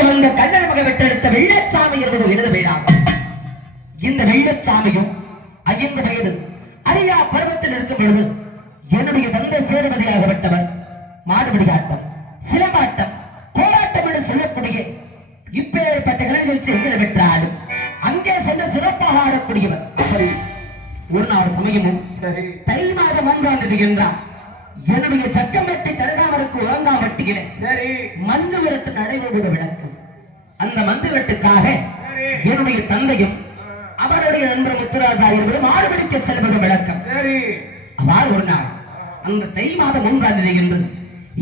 வாழ்ந்து வந்த கண்ணன் மகன் விட்டெடுத்த வெள்ளச்சாமி என்பது எனது பெயராகும். இந்த வெள்ளச்சாமியும் 5 வயது அரியா பருவத்தில் இருக்கும் பொழுது என்னுடைய தந்தை சேதுபதியாகப்பட்டவர் மாடுபிடி ஆட்டம், சிலம்பாட்டம், கோலாட்டம் என்று சொல்லக்கூடிய இப்பேற்பட்ட கலை நிகழ்ச்சி எங்களை பெற்றாலும் அங்கே சென்று சிறப்பாக ஆடக்கூடியவர். அப்படி ஒரு நாள் சமயமும் தை மாதம் 1ஆம் தேதி என்றார் என்னுடைய சக்கம்பட்டி கருகாமருக்கு உறங்காமட்டியிலே மஞ்சு விரட்டு நடைபெறுவது விளக்கம். அந்த மஞ்சு விரட்டுக்காக என்னுடைய தந்தையும் அவருடைய நண்பர் முத்துராஜாரியர்களும் ஆடுபிடிக்க செல்வது விளக்கம். அவ்வாறு ஒரு நாள் அந்த தை மாதம் 1ஆம் தேதி என்று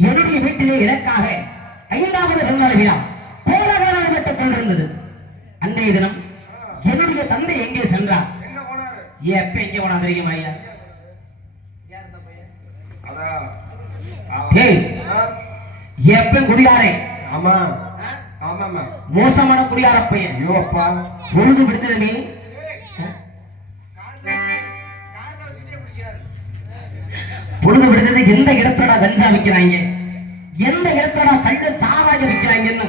என்னுடைய வீட்டிலே எனக்காக 5வது பிறந்தநாள் விழா கோலாகலம் நடைபெற்றுக் கொண்டிருந்தது. அன்றைய தினம் என்னுடைய தந்தை எங்கே சென்றார்? எப்ப எங்கே போனா தெரியுமா ஐயா? எப்ப குடியாரே? ஆமா ஆமா, மோசமான குடியார பையன். பொழுது விடுத்தது நீ பொழுது விடுத்தது. எந்த இடத்துல கஞ்சா விற்கிறாங்க, எந்த இடத்துல கள்ள சாராய விற்கிறாங்கன்னு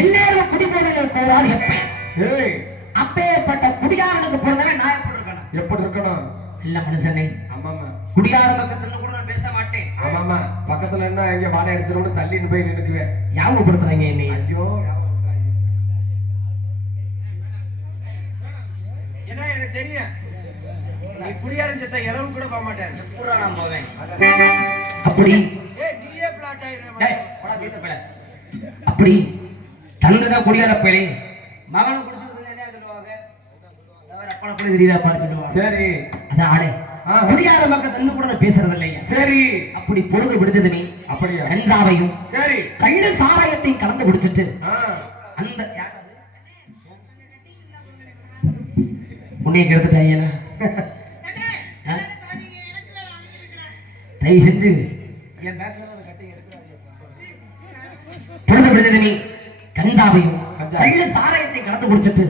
எல்லாரும் குடிபோதையில் போறாரு. எப்ப அப்பேற்பட்ட குடியாரனுக்கு பிறந்தவன் நான் எப்படி இருக்கணும்? இல்ல மனுஷனே, குடியார பக்கத்துல கூட நான் பேச மாட்டேன். ஆமாமா, பக்கத்துல என்ன இங்க வாடகை அடிச்சிரோட தள்ளின்னு போய் நின்னுக்குவேன். ஞாபகப்படுத்துறாங்க என்னை. ஐயோ என்ன எனக்கு தெரியும், நீ குடியாரன் செத்த இரவு கூட போக மாட்டேன். எப்பூரா நான் போவேன் அப்படி. நீயே பிளாட் ஆயிரே அப்படி தந்ததான் குடியார போயிலே மகன் குடிச்சு சரி. அதானே குடியார மக்கள் கூட பேசுறது இல்லையா? சரி. அப்படி பொழுது விடுத்தது நீ அப்படியே கஞ்சாவையும் சரி கள்ளு சாராயத்தையும் கலந்து குடிச்சிட்டு அந்த உன்னைய எடுத்துட்டாங்க. தயவு செஞ்சு பொழுது விடுத்தது நீ கஞ்சாவையும் கள்ளு சாராயத்தை கலந்து குடிச்சிட்டு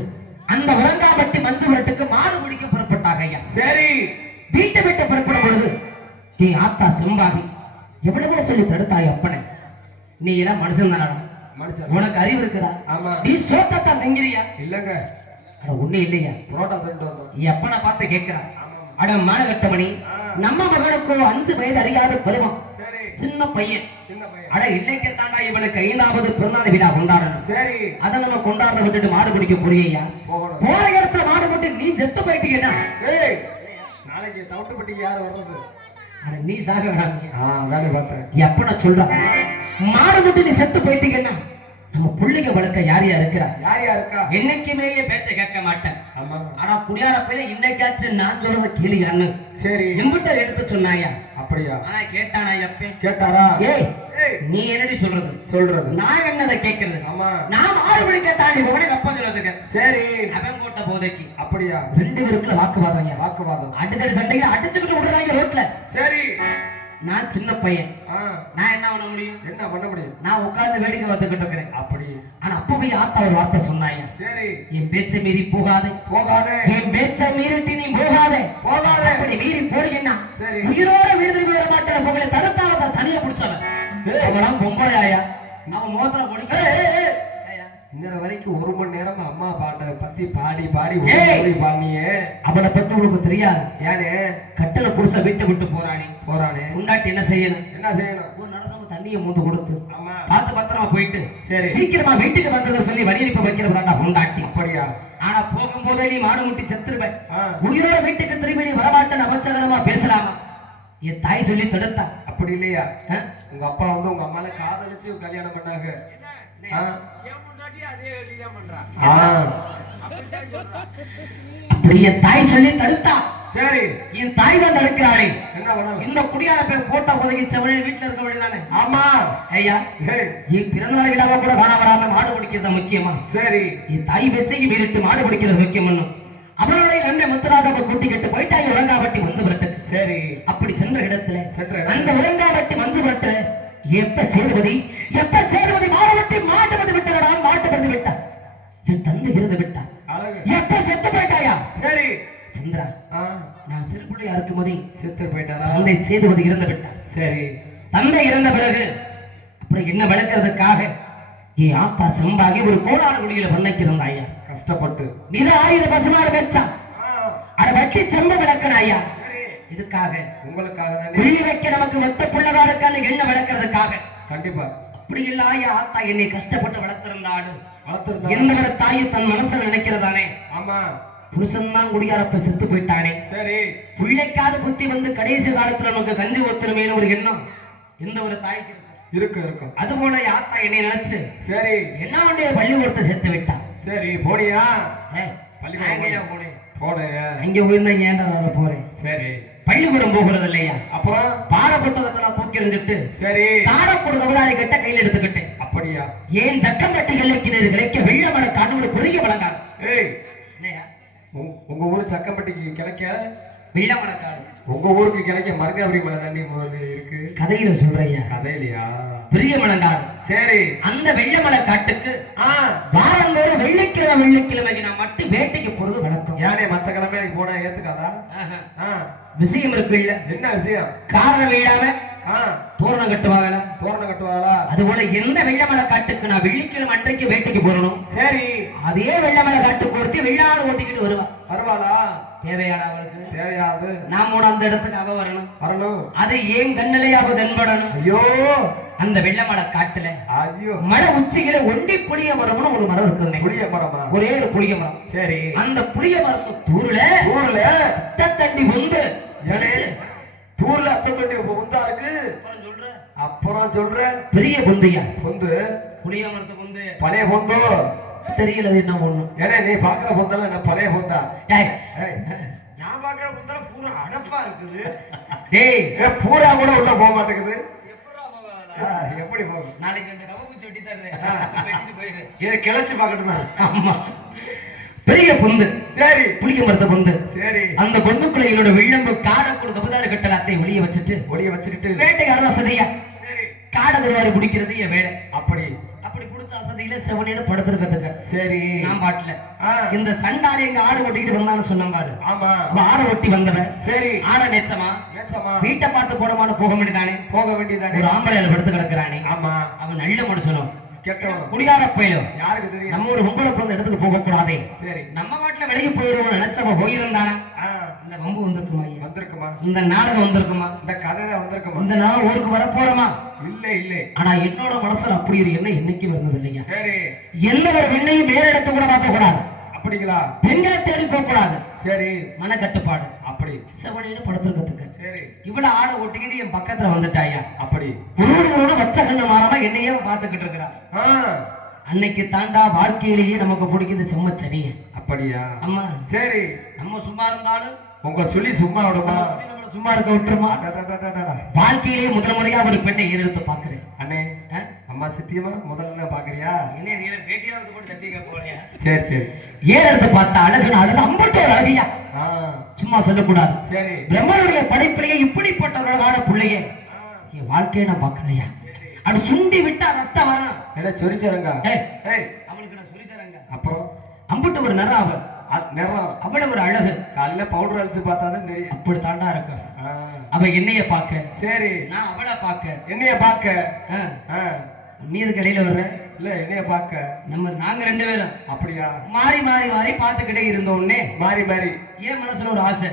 அந்த உறங்காமட்டி மஞ்சு விரட்டுக்கு மாடு முடிக்க புறப்பட்டாங்க ஐயா. சரி. வீட்டை விட்டு புறப்படும் பொழுது நீ ஆத்தா செம்பாவி எவ்வளவோ சொல்லி தடுத்தாய். அப்பனே நீ எல்லாம் மனுஷன் தானடா, உனக்கு அறிவு இருக்குதா? நீ சோத்தத்தான் தங்கிறியா? இல்லங்க. அட ஒண்ணு இல்லையா, புரோட்டா தின்ட்டு வந்தோம். எப்பனை பார்த்து கேட்கிறான். அட மானகட்டமணி, நம்ம மகனுக்கோ 5 வயது அறியாத பருவம், சின்ன பையன். அட இன்னைக்கு தாண்டா இவனுக்கு 5வது பிறந்தநாள் விழா கொண்டாடணும். சரி. அதை நம்ம கொண்டாட விட்டுட்டு மாடு பிடிக்க போறியா? போற இடத்துல மாடு போட்டு நீ செத்து போயிட்டீங்கன்னா நாளைக்கு தவிட்டுப்பட்டிக்கு யாரு வர்றது? அட நீ சாக வேணாம். எப்ப நான் சொல்றேன் மாடு போட்டு நீ செத்து போயிட்டீங்கன்னா நம்ம புள்ளிங்க வளர்க்க யார் யார் இருக்கிறா? யார் யார் இருக்கா? என்னைக்குமே பேச்ச கேட்க மாட்டேன். ஆனா குடியார பையில இன்னைக்காச்சும் நான் சொல்றத கேளியான்னு சரி எம்பிட்ட எடுத்து சொன்னாயா? அப்படியா? ஆனா கேட்டானா? எப்ப கேட்டாரா? ஏய் நீ என்னடி சொல்றது? நான் என்னத கேக்குறது? ஆமா, நான் ஆறு மணிக்கு தாண்டி போனே அப்பா சொல்றதுக்கு. சரி. அவன் போட்ட போதைக்கு. அப்படியா? 2 பேருக்குள்ள வாக்குவாதம். அடிதடி சண்டையில அடிச்சுக்கிட்டு விடுறாங்க ரோட்ல. சரி. நான் சின்ன பையன், நான் என்ன பண்ண முடியும்? நான் உட்கார்ந்து வேடிக்கை பார்த்துக்கிட்டு இருக்கிறேன். அப்படி. ஆனா அப்பவே ஆத்தா ஒரு வார்த்தை சொன்னாங்க. சரி. என் பேச்சை மீறி போகாதே. என் பேச்சை மீறிட்டு நீ போகாதே. அப்படி மீறி போறீங்கன்னா உயிரோட விடுதலை வர மாட்டேன். உங்களை தடுத்தால சனியை பிடிச்சவன் அவன் பொம்பளையா? அவன் மோத்திர போடிக்க இன்னும் வரைக்கும் 1 மணி நேரமா அம்மா பாட்ட பத்தி பாடி பாடியே. அவனை பத்தி உனக்கு தெரியாது. ஏனே கட்டளை புருஷ வீட்டை விட்டு போறானே உண்டாட்டி என்ன செய்யணும்? ஒரு நரசம தண்ணியை மூந்து கொடுத்து பார்த்து பத்திரமா போயிட்டு சரி சீக்கிரமா வீட்டுக்கு வந்து சொல்லி வழியனுப்ப வைக்கிறதாண்டா உண்டாட்டி. அப்படியா? ஆனா போகும்போதே நீ மாடு முட்டி செத்துருவேன். உயிரோட வீட்டுக்கு திரும்பி நீ வரமாட்டேன் அபச்சகனமா பேசலாமா? என் தாய் சொல்லி தடுத்தா. அப்படி இல்லையா? உங்க அப்பா வந்து உங்க அம்மால காதலிச்சு கல்யாணம் பண்ணாங்க. அப்படி என் தாய் சொல்லி தடுத்தா. சரி. என் தாய் தான் தடுக்கிறாளே. இந்த குடியார பேர் போட்டா உதவி செவனே வீட்டுல இருக்க வேண்டியதானே? ஆமா ஐயா. என் பிறந்தநாள் விழாவா கூட காண வராம மாடு பிடிக்கிறது முக்கியமா? சரி. என் தாய் பேச்சைக்கு மீறிட்டு மாடு பிடிக்கிறது முக்கியம். அவருடைய நன்மை முத்துராஜாவை கூட்டி கட்டு போயிட்டாங்க உறங்காவட்டி மஞ்சு விரட்டு. சரி. அப்படி சென்ற இடத்துல அந்த உறங்காவட்டி மஞ்சு விரட்டு எப்ப சேதுபதி மாடு விட்டடா மாட்டு வந்து விட்டா. என் தந்தை இருந்து விட்டா. எப்ப செத்து போயிட்டாயா? சரி. சந்திரா, நான் சிறு பிள்ளையா இருக்கும் போதே செத்து போயிட்டாரா? தந்தை சேதுபதி இறந்து விட்டார். சரி. தந்தை இறந்த பிறகு அப்புறம் என்ன வளர்க்கறதுக்காக ஏ ஆத்தா செம்பாகி ஒரு கோடாறு குடியில பண்ணைக்கு இருந்தாயா கஷ்டப்பட்டு இது 1000 பசுமாடு வச்சான் அட வட்டி செம்ப விளக்கன ஐயா இதுக்காக உங்களுக்காக தான் புள்ளி வைக்க நமக்கு ஒத்த புள்ளதாருக்கான எண்ண விளக்குறதுக்காக கண்டிப்பா அப்படி இல்ல ஐயா ஆத்தா என்னை கஷ்டப்பட்டு வளர்த்திருந்தாடு வளர்த்திருந்தா எந்த ஒரு தாய் தன் மனசுல நினைக்கிறதானே ஆமா புருஷன் தான் குடியாரப்ப செத்து போயிட்டானே சரி பிள்ளைக்காத புத்தி வந்து கடைசி காலத்துல நமக்கு கஞ்சி ஊத்துறமேனு ஒரு எண்ணம் எந்த ஒரு தாய்க்கு இருக்கு இருக்கும் அது போல ஆத்தா என்னை நினைச்சு சரி என்ன உடைய பள்ளிக்கூடத்தை சேர்த்து விட்டான் சரி போனியா பள்ளிக்கூடம் போனேன் போனேன் அங்க உயிர்ந்தா ஏன்டா வர போறேன் சரி பள்ளிக்கூடம் போகிறது இல்லையா அப்புறம் பாட புத்தகத்தை நான் தூக்கி எறிஞ்சிட்டு சரி காரக்கூட கவலாரி கட்ட கையில் எடுத்துக்கிட்டேன் அப்படியா ஏன் சக்கம்பட்டி கிளைக்கினர் கிளைக்க வெள்ள மலை காண்டு குறுகிய வழங்காது ஏய் இல்லையா உங்க ஊரு சக்கம்பட்டிக்கு கிளைக்க வெள்ள மலை காடு உங்க ஊருக்கு கிளைக்க மருங்காபுரி மலை தாண்டி இருக்கு கதையில சொல்றையா கதையிலையா பெரிய மலங்காடு சரி அந்த வெள்ளமலை காட்டுக்கு வாரந்தோறும் வெள்ளிக்கிழமைக்கு நான் மட்டும் வேட்டைக்கு போறது வழக்கம் யானே மத்த கிழமைக்கு போனா ஏத்துக்காதா விஷயம் இருக்கு இல்ல என்ன விஷயம் காரணம் இல்லாம தோரணம் கட்டுவாங்களா தோரணம் கட்டுவாங்களா அது போல எந்த வெள்ளமலை காட்டுக்கு நான் வெள்ளிக்கிழமை அன்றைக்கு வேட்டைக்கு போறணும் சரி அதே வெள்ளமலை காட்டுக்கு ஒருத்தி வெள்ளாடு ஓட்டிக்கிட்டு வருவாளா தேவையான அவளுக்கு தேவையாது நாம அந்த இடத்துக்கு அவ வரணும் அது ஏன் கண்ணிலே அவ தென்படணும் ஐயோ அந்த வெள்ளமலை காட்டுல ஐயோ மலை உச்சியில ஒண்டி புளிய மரம்னு ஒரு மரம் இருக்குது புளிய மரமா ஒரே ஒரு புளிய மரம் சரி அந்த புளிய மரத்து தூர்ல தண்டி வந்து தூர்ல அத்த தண்டி உந்தா இருக்கு அப்புறம் சொல்ற பெரிய பொந்தையா பொந்து புளிய மரத்து பொந்து பழைய பொந்தோ தெரியல என்ன ஒண்ணு ஏன்னா நீ பாக்குற பொந்தெல்லாம் என்ன பழைய பொந்தா நான் பாக்குற பொந்தெல்லாம் பூரா அடப்பா இருக்குது பூரா கூட உள்ள போக மாட்டேங்குது எப்படி போகும் நாளைக்கு 2 ரவை குச்சி வெட்டி தர்றேன் இதை கிளச்சு பாக்கட்டுமா ஆமா பெரிய பொந்து சரி புளிய மரத்த பொந்து சரி அந்த பொந்துக்குள்ள என்னோட வில்லம்பு காடை கூட கபதார கட்டலாத்தை வெளியே வச்சுட்டு வேட்டைக்காரன் வசதியா காடை தருவாரு பிடிக்கிறது என் வேலை அப்படி பிடிச்ச வசதியில செவனேன்னு படுத்திருக்கதுங்க சரி நான் பாட்டுல இந்த சண்டாளி எங்க ஆடு ஓட்டிக்கிட்டு வந்தான்னு சொன்ன பாரு ஆமா ஆடை ஒட்டி வந்தவன் சரி ஆடை நேச்சமா வீட்டை பார்த்து போடமான்னு போக வேண்டியதானே ஒரு ஆம்பளையில படுத்து கிடக்குறானே ஆமா அவன் நல்ல மனுஷனும் குடிகார பயிலும் யாருக்கு தெரியும் நம்ம ஒரு பொம்பளை பிறந்த இடத்துக்கு போக கூடாதே சரி நம்ம நாட்டுல வெளியே போயிடுவோம் நினைச்சவ போயிருந்தானா இந்த வம்பு வந்திருக்குமா இந்த நாடகம் வந்திருக்குமா இந்த கதை வந்திருக்குமா இந்த நான் ஊருக்கு வர போறோமா இல்ல ஆனா என்னோட மனசுல அப்படி ஒரு எண்ணம் என்னைக்கு வந்தது இல்லையா சரி எந்த ஒரு பெண்ணையும் வேற இடத்து கூட பார்க்க கூடாது அப்படிங்களா பெண்களை தேடி போக கூடாது சரி மன கட்டுப்பாடு அப்படி செவனையில படுத்திருக்கிறதுக்கு சரி இவ்வளவு ஆடை ஓட்டிக்கிட்டு என் பக்கத்துல வந்துட்டாயா அப்படி ஒரு வச்ச கண்ணு மாறாம என்னையே பார்த்துக்கிட்டு இருக்கிறா அன்னைக்கு தாண்டா வாழ்க்கையிலேயே நமக்கு பிடிக்குது செம்மச்சனி அப்படியா அம்மா சரி நம்ம சும்மா இருந்தாலும் உங்க சொல்லி சும்மா விடுமா சும்மா இருக்க விட்டுருமா வாழ்க்கையிலேயே முதல் முறையா ஒரு பெண்ணை ஏறெடுத்து பாக்குறேன் அண்ணே அம்மா சத்தியமா முதல்ல பாக்குறியா சரி சரி ஏறெடுத்து பார்த்தா அழகு அம்பட்டு ஒரு அழகியா சும்மா சொல்லக்கூடாது சரி பிரம்மனுடைய படைப்பிலேயே இப்படிப்பட்ட ஒரு அழகான பிள்ளைய என் வாழ்க்கையை நான் பாக்கலையா அது சுண்டி விட்டா ரத்தம் வரணும் என்ன சொரிச்சரங்க அவளுக்கு நான் சொரிச்சரங்க அப்புறம் அம்பட்டு ஒரு நிறம் அவள் நிறம் அவ்வளவு ஒரு அழகு காலையில பவுடர் அடிச்சு பார்த்தாதான் தெரியும் அப்படி தாண்டா இருக்கு அவ என்னைய பாக்க சரி நான் அவளை பாக்க என்னைய பாக்க நீ இது கடையில வர்ற இல்ல என்னைய பாக்க நாங்க 2 பேரும் அப்படியா மாறி பார்த்துக்கிட்டே இருந்த உடனே மாறி ஏன் மனசுல ஒரு ஆசை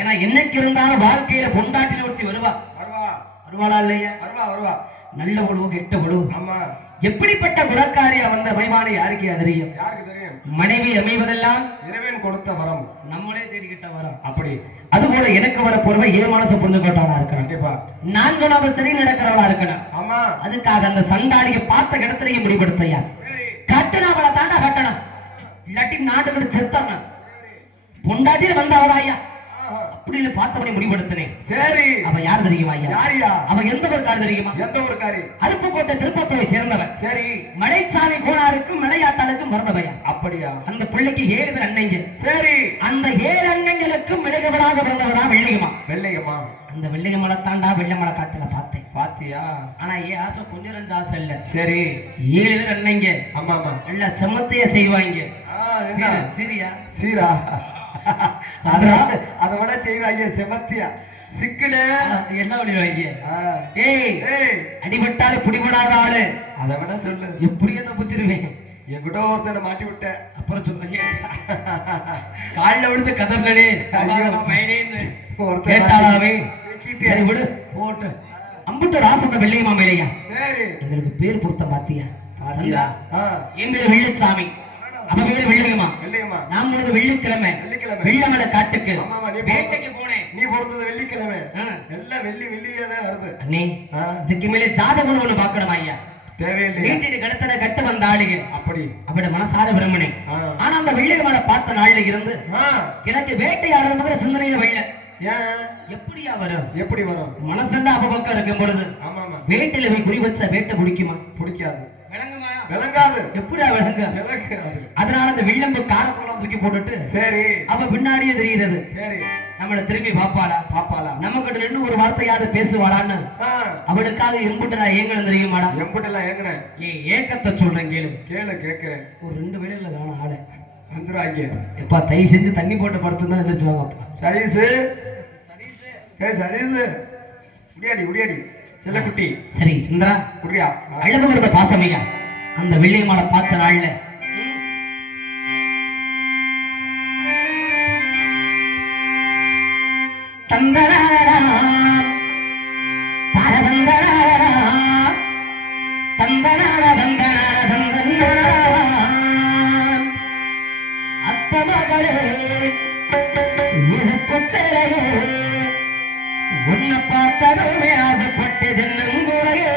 ஏன்னா என்னைக்கு இருந்தாலும் வாழ்க்கையில பொண்டாட்டில ஒருத்தி வருவாளா இல்லையா வருவா நல்ல உழவு கெட்ட உழவு ஆமா எப்படிப்பட்ட குணக்காரியா வந்த மகிமானை யாருக்கு தெரியும் மனைவி அமைவதெல்லாம் இறைவன் கொடுத்த வரம் நம்மளே தேடிக்கிட்ட வரம் அப்படி அதுபோல எனக்கு வர பொறுமை ஏன் மனசு புரிஞ்சுக்கிட்டவளா இருக்கணும் கண்டிப்பா நான் சொன்ன சரி நடக்கிறவளா இருக்கணும் ஆமா அதுக்காக அந்த சண்டாளியை பார்த்த இடத்துலயே முடிவெடுத்தையா கட்டணவளை தாண்டா கட்டணும் இல்லாட்டி நாட்டுக்கு செத்தணும் பொண்டாட்டியில் வந்தவளா ஐயா அப்படின்னு பார்த்தபடி முடிவெடுத்தனேன் சரி அவ யார் தெரியுமா ஐயா யாரியா அவ எந்த ஒரு காரி தெரியுமா எந்த ஒரு காரி அருப்புக்கோட்டை திருப்பத்தூரை சேர்ந்தவன் சரி மலைச்சாமி கோளாருக்கும் மலையாத்தாளுக்கும் பிறந்தவையா அப்படியா அந்த பிள்ளைக்கு 7 பேர் அண்ணங்க சரி அந்த 7 அண்ணங்களுக்கும் விளையவளாக பிறந்தவரா வெள்ளையம்மா அந்த வெள்ளையம்மலை தாண்டா வெள்ளமலை காட்டுல பார்த்தேன் பாத்தியா ஆனா ஏன் ஆசை கொஞ்சம் நஞ்ச ஆசை இல்ல சரி 7 பேர் அண்ணங்க ஆமா நல்ல செமத்தைய செய்வாங்க சீரா சீரா அத விட செய்வாங்க செமத்தியா சிக்கனு என்ன பண்ணிடுவாங்க ஆ. ஏய் ஏய் அடிபட்டாலும் பிடிபடாத ஆளு அதை வேணா சொல்லு எப்படியே தப்பிச்சிருவேன் என்கிட்ட ஒருத்தனை மாட்டி விட்ட அப்புறம் சொல்லுங்க காலில் விழுந்து கதறலே ஐயோ. ஒருத்தன் கேட்டாலாவே கேட்டீயா? சரி விடு போட்டு அம்புட்டு ராசந்த வெள்ளையம்மா மேலையா சரி எங்களுக்கு பேர் பொருத்தம் பாத்தியா பாத்தியா? ஆ. என் பேரு வெள்ளிச்சாமி அவ பேரு வெள்ளையம்மா வெள்ளியம்மா நான் ஒரு வெள்ளிக்கிழமை வெள்ளிக்கிழமை. வெள்ளமலை காட்டுக்கு ஆமாமா, நீ வேட்டைக்கு போனேன் நீ பிறந்தது வெள்ளிக்கிழமை ஆ. எல்லாம் வெள்ளியே தான் வருது அண்ணே ஆ. இதுக்கு மேலே ஜாதகம் ஒண்ணு பாக்கணும் ஐயா தேவையில்லையா வீட்டுக்கு கழுத்தனை கட்டு வந்த ஆளுங்க அப்படி அவட மனசார விரும்பினேன் ஆ. ஆனா அந்த வெள்ளையம்மாவை பார்த்த நாள்ல இருந்து ஆ. எனக்கு வேட்டையாடுற சிந்தனையில வெள்ள ஏன் எப்படியா வரும் எப்படி வரும் மனசெல்லாம் அவ பக்கம் இருக்கும் பொழுது ஆமா ஆமா வேட்டையில போய் குறி வச்ச வேட்டை பிடிக்குமா பிடிக்காது விளங்குமா விளங்காது எப்படியா விளங்க விளங்காது அதனால அந்த வில்லம்பு காரக்குள்ள தூக்கி போட்டுட்டு சரி அவ பின்னாடியே தெரிகிறது சரி நம்மள திரும்பி பாப்பாளா பாப்பாளா நம்ம கிட்ட நின்று ஒரு வார்த்தையாவது பேசுவாளான்னு ஆ. அவளுக்காக எம்புட்டு நான் ஏங்கணும் தெரியுமாடா எம்புட்டெல்லாம் ஏங்கன ஏன் ஏக்கத்தை சொல்றேன் கேளு கேளு கேக்குறேன் ஒரு 2 வேளையில காணும் ஆளை வந்துருவாங்க எப்பா தயவு செஞ்சு தண்ணி போட்டு படுத்து தான் எந்திரிச்சு வாங்கப்பா சதீஷு சரி சதீஷு உடியாடி உடியாடி செல்லக்குட்டி சரி சுந்தரா குடியா அழகு வருத பாசமையா அந்த வெள்ளையம்மாளை பார்த்த நாள்ல தந்தராடா தரதந்தராடா தந்தராட தந்தராட தந்தராடா அத்த மகளே இசப்பச்சரையே உன்னை பார்த்ததுமே ஆசைப்பட்டு தின்னும் கூடையே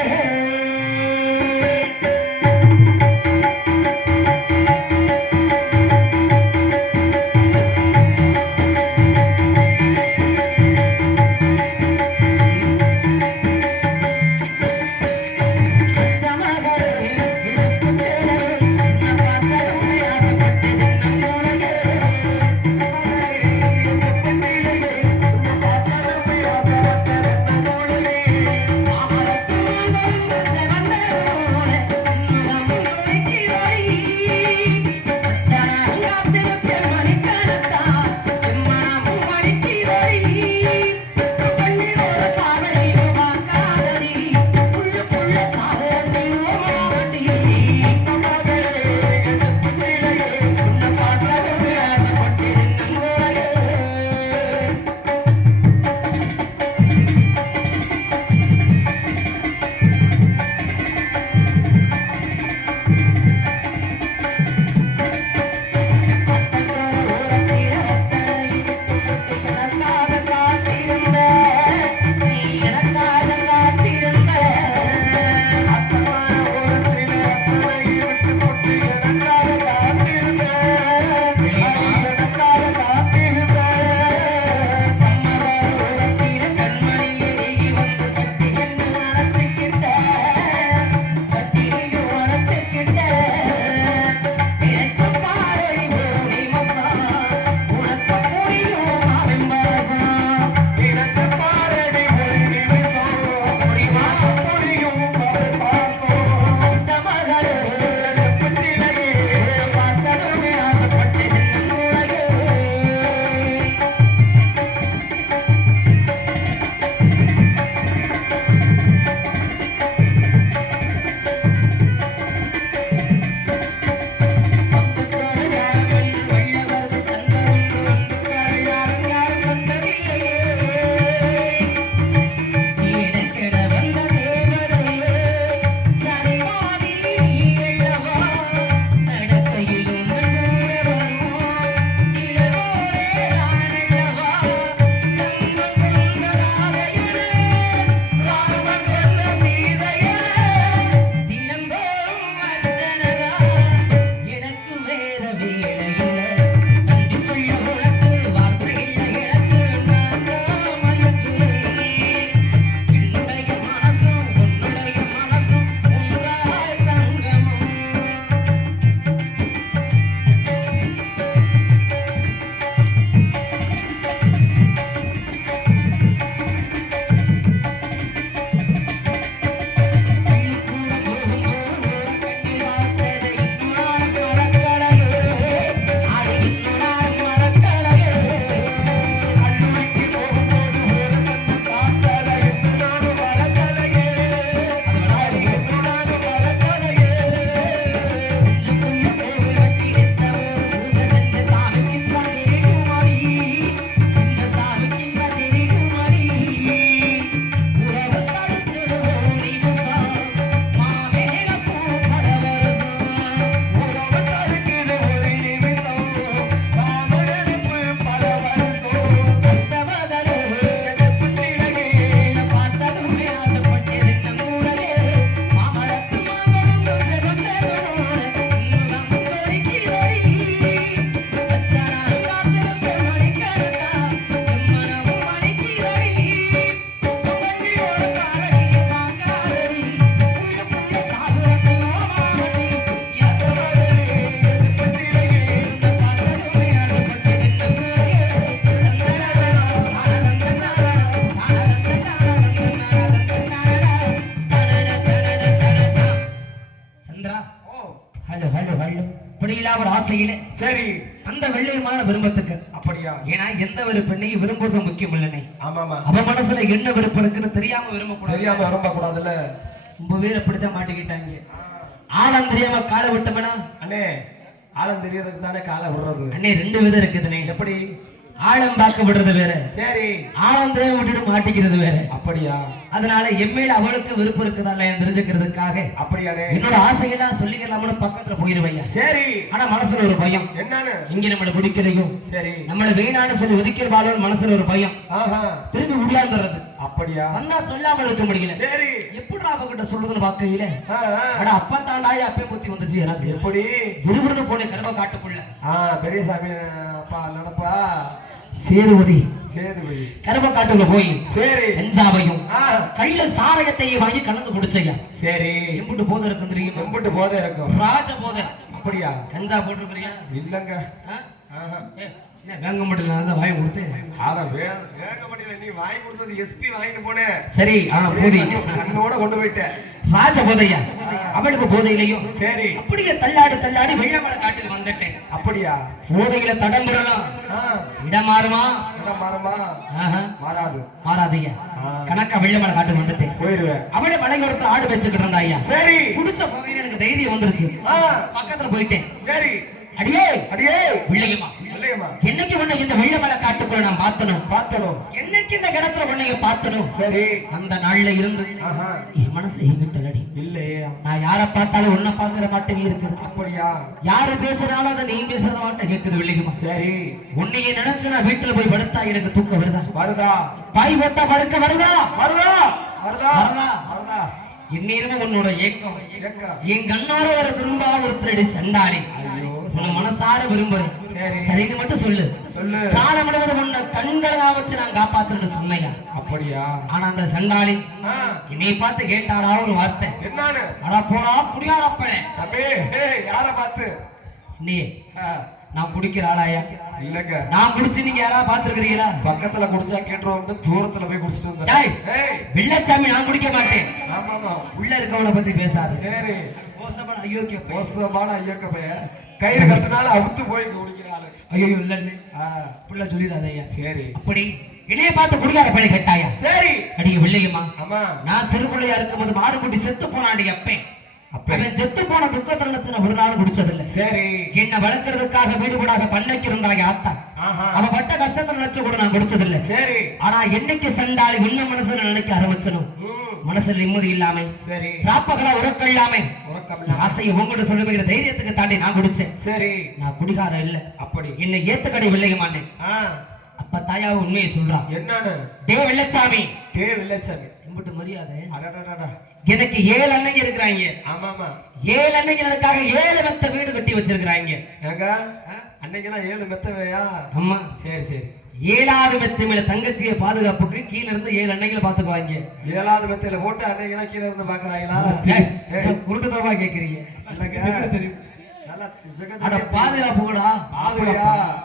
ஹலோ ஹலோ ஹலோ இப்படி இல்லாம ஒரு ஆசையில சரி அந்த வெள்ளையமான விரும்பத்துக்கு அப்படியா ஏன்னா எந்த ஒரு பெண்ணையும் விரும்புறது முக்கியம் இல்லைனே ஆமாமா அவ மனசுல என்ன விருப்பம் இருக்குன்னு தெரியாம விரும்பக்கூடாது தெரியாம விரும்ப கூடாதுல்ல ரொம்ப பேர் அப்படித்தான் மாட்டிக்கிட்டாங்க ஆழம் தெரியாம காலை விட்டோம்னா அண்ணே ஆழம் தெரியறதுக்கு தானே காலை விடுறது அண்ணே ரெண்டு விதம் இருக்குதுண்ணே எப்படி ஆழம் பார்க்க விடுறது வேற சரி ஆழம் தெரியாம விட்டுட்டு மாட்டிக்கிறது வேற அப்படியா அதனால எம்மையில அவளுக்கு விருப்பம் இருக்குதா இல்லையா தெரிஞ்சுக்கிறதுக்காக அப்படியானே என்னோட ஆசையெல்லாம் சொல்லிக்கலாம்னு பக்கத்துல போயிருவையா சரி ஆனா மனசுல ஒரு பயம் என்னன்னு இங்க நம்மள பிடிக்கிறதையும் சரி நம்மள வீணான்னு சொல்லி ஒதுக்கிறவாளும் மனசுல ஒரு பயம் ஆஹா திரும்பி முடியாந்துறது அப்படியா வந்தா சொல்லாம இருக்க முடியல சரி எப்படி அவகிட்ட சொல்றதுன்னு பாக்கையில அட அப்பா தாண்டாய அப்பே புத்தி வந்துச்சு எனக்கு எப்படி விறுவிறுன்னு போன கருவ காட்டுக்குள்ள பெரியசாமி அப்பா நடப்பா சேதுபதி சேதுபதி கருவ காட்டுக்குள்ள போய் சரி கஞ்சாவையும் கையில சாராயத்தையும் வாங்கி கலந்து குடிச்சையா சரி எம்பிட்டு போதை இருக்கும் தெரியுமா எம்பிட்டு போதை இருக்கும் ராஜ போதை அப்படியா கஞ்சா போட்டுருக்கிறியா இல்லங்க வேங்க மட்டும் வாங்கி கொடுத்து வேக மாட்டேல நீ வாங்கி கொடுத்தது எஸ்பி வாங்கிட்டு போனேன் சரி போதை கண்ணோட கொண்டு போயிட்டேன் ராஜ போதையா அவளுக்கு போதையிலையும் சரி அப்படியே தள்ளாடி தள்ளாடி வெள்ளமலை காட்டுக்கு வந்துட்டேன் அப்படியா போதையில தடம்புறலாம் இடம் மாறுமா இடம் மாறுமா மாறாது மாறாதீங்க கணக்கா வெள்ளமலை காட்டுக்கு வந்துட்டேன் போயிருவேன் அவளை மலையோரத்துல ஆடு வச்சுக்கிட்டு இருந்தா ஐயா சரி குடிச்ச போதையில எனக்கு தைரியம் வந்துருச்சு பக்கத்துல போயிட்டேன் சரி அடியே அடியே பிள்ளைங்கம்மா என்னைக்கு உன்னை இந்த வெள்ளமலை காட்டுக்குள்ள நான் பார்த்தனும் என்னைக்கு இந்த இடத்துல உன்னைய பார்த்தனும் சரி அந்த நாள்ல இருந்து என் மனசு எங்கிட்டலடி இல்லையே நான் யார பார்த்தாலும் உன்னை பாக்குற மாட்டேன் இருக்குது அப்படியா யாரு பேசுறாலும் அதை நீ பேசுறத மாட்டேன் கேக்குது வெள்ளைங்கம்மா சரி உன்னைய நினைச்சு நான் வீட்டுல போய் படுத்தா எனக்கு தூக்கம் வருதா பாய் போட்டா படுக்க வருதா இந்நேரமும் உன்னோட ஏக்கம் என் கண்ணார வர திரும்ப ஒருத்தரடி சண்டாளி உன்னை மனசார விரும்புறேன் சரின்னு மட்டும் சொல்லு காலம் முழுவதும் உன்னை கண்களா வச்சு நான் காப்பாத்துறேன்னு சொன்னையா அப்படியா ஆனா அந்த சண்டாளி என்னை பார்த்து கேட்டாரா ஒரு வார்த்தை என்னன்னு அடா போடா குடியாரப்பழே யார பார்த்து நீ நான் குடிக்கிற ஆளாயா இல்லங்க நான் குடிச்சு நீங்க யாராவது பாத்துருக்கீங்களா பக்கத்துல குடிச்சா கேட்டுருவோம் தூரத்துல போய் குடிச்சிட்டு வந்தேன் வெள்ளச்சாமி நான் குடிக்க மாட்டேன் உள்ள இருக்கவனை பத்தி பேசாது சரி மோசமான ஐயோக்க பைய கயிறு கட்டினாலும் அவுத்து போய் குடிக்கிறாள் ஐயோ இல்லன்னு புள்ள சொல்லிடாதையா சரி அப்படி என்னைய பார்த்து குடியார பழி கேட்டாயா சரி அடிய வெள்ளையம்மா ஆமா நான் சிறு பிள்ளையா இருக்கும்போது மாடு குட்டி செத்து போனாடி அப்பேன் அவன் செத்து போன துக்கத்துல நினைச்சு ஒரு நாள் குடிச்சதில்லை சரி என்ன வளர்க்கறதுக்காக வீடு கூடாக பண்ணைக்கு இருந்தாங்க ஆத்தா அவ பட்ட கஷ்டத்தை நினைச்சு கூட நான் குடிச்சதில்லை சரி ஆனா என்னைக்கு சண்டாளி உன்ன மனசுல நினைக்க ஆரம்பிச்சனும் மனசுல நிம்மதி இல்லாம சரி ராப்பகளா உறக்கம் இல்லாம ஆசையை உங்கள்கிட்ட சொல்லுகிற தைரியத்துக்கு தாண்டி நான் குடிச்சேன் சரி நான் குடிகாரம் இல்ல அப்படி என்னை ஏத்துக்கடை வில்லைய மாட்டேன் அப்ப தாயாவை உண்மையை சொல்றான் என்னன்னு டே வெள்ளச்சாமி கும்பிட்டு மரியாதை எனக்கு 7 அண்ணங்க இருக்கிறாங்க ஆமாமா 7 அண்ணங்க எனக்காக 7 மெத்த வீடு கட்டி வச்சிருக்காங்க ஏங்க அன்னைக்கெல்லாம் 7 மெத்தவையா ஆமா சரி சரி 7வது மெத்த மேல தங்கச்சியை பாதுகாப்புக்கு கீழ இருந்து 7 அண்ணங்களை பாத்துக்குவாங்க 7வது மெத்தையில போட்டு அன்னைக்கெல்லாம் கீழ இருந்து பாக்குறாங்களா குருட்டுத்தரமா கேக்குறீங்க இல்லங்க அட பாதுகாப்பு கூட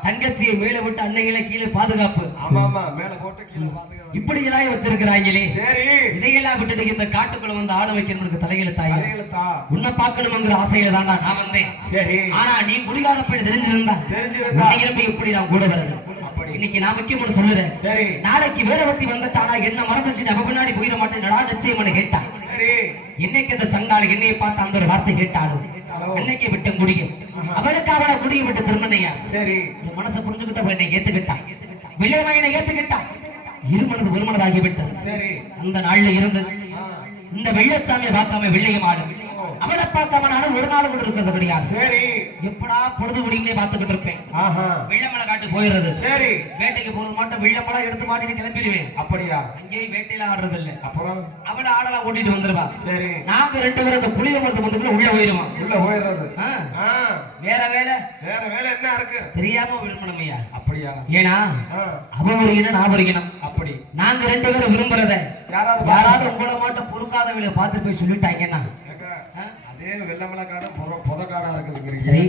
தங்கச்சியை மேல விட்டு அன்னைகளை கீழே பாதுகாப்பு ஆமாமா மேல போட்டு கீழே பாதுகாப்பு இப்படி எல்லாம் வச்சிருக்கிறாங்களே சரி இதையெல்லாம் விட்டுட்டு இந்த காட்டுக்குள்ள வந்து ஆட வைக்கணும்னு தலையெழுத்தா உன்னை பார்க்கணுங்கிற ஆசையில தான்டா நான் வந்தேன் சரி ஆனா நீ குடிகாரப்படி தெரிஞ்சிருந்தா எப்படி நான் கூட வரது இன்னைக்கு நான் முக்கியம் சொல்லுறேன் சரி நாளைக்கு வேற ஒருத்தி வந்துட்டானா என்ன மறந்துட்டு அவ பின்னாடி போயிட மாட்டேன் நடா நிச்சயம் கேட்டான் என்னைக்கு இந்த சண்டாளி என்னைய பார்த்து அந்த ஒரு வார்த்தை கேட்டாலும் அன்னைக்கு விட்டு முடியும் அவளுக்கு அவனை குடிய விட்டு திருந்தனையா சரி என் மனசை புரிஞ்சுக்கிட்ட என்னை ஏத்துக்கிட்டான் வில்லையமையனை ஏத்துக்கிட்டான் இருமனது ஒரு மனதாகிவிட்டது சரி அந்த நாள்ல இருந்து இந்த வெள்ளச்சாமியை பார்க்காம வெள்ளையமாடு அவளை பார்க்காம நானும் ஒரு நாள் கூட இருக்கிறது கிடையாது சரி எப்படா பொழுது குடியுமே பார்த்துக்கிட்டு இருப்பேன் வெள்ளமலை காட்டு போயிடுறது சரி வேட்டைக்கு போறது மட்டும் வெள்ளமலை எடுத்து மாட்டிட்டு கிளம்பிடுவேன் அப்படியா அங்கேயும் வேட்டையில ஆடுறது இல்ல அப்புறம் அவளை ஆடலாம் ஓட்டிட்டு வந்துருவா சரி நாங்க 2 பேரும் அந்த புளிய மரத்து வந்துக்குள்ள உள்ள போயிருவோம் உள்ள போயிடுறது வேற வேலை என்ன இருக்கு தெரியாம விரும்பணுமையா அப்படியா ஏன்னா அவ ஒரு இனம் நான் ஒரு இனம் அப்படி நாங்க 2 பேரும் விரும்புறத யாராவது உங்களை மட்டும் பொறுக்காதவங்களை பார்த்து போய் சொல்லிட்டாங்கன்னா அதே வெள்ளமலை காடு பொத காடா இருக்குது சரி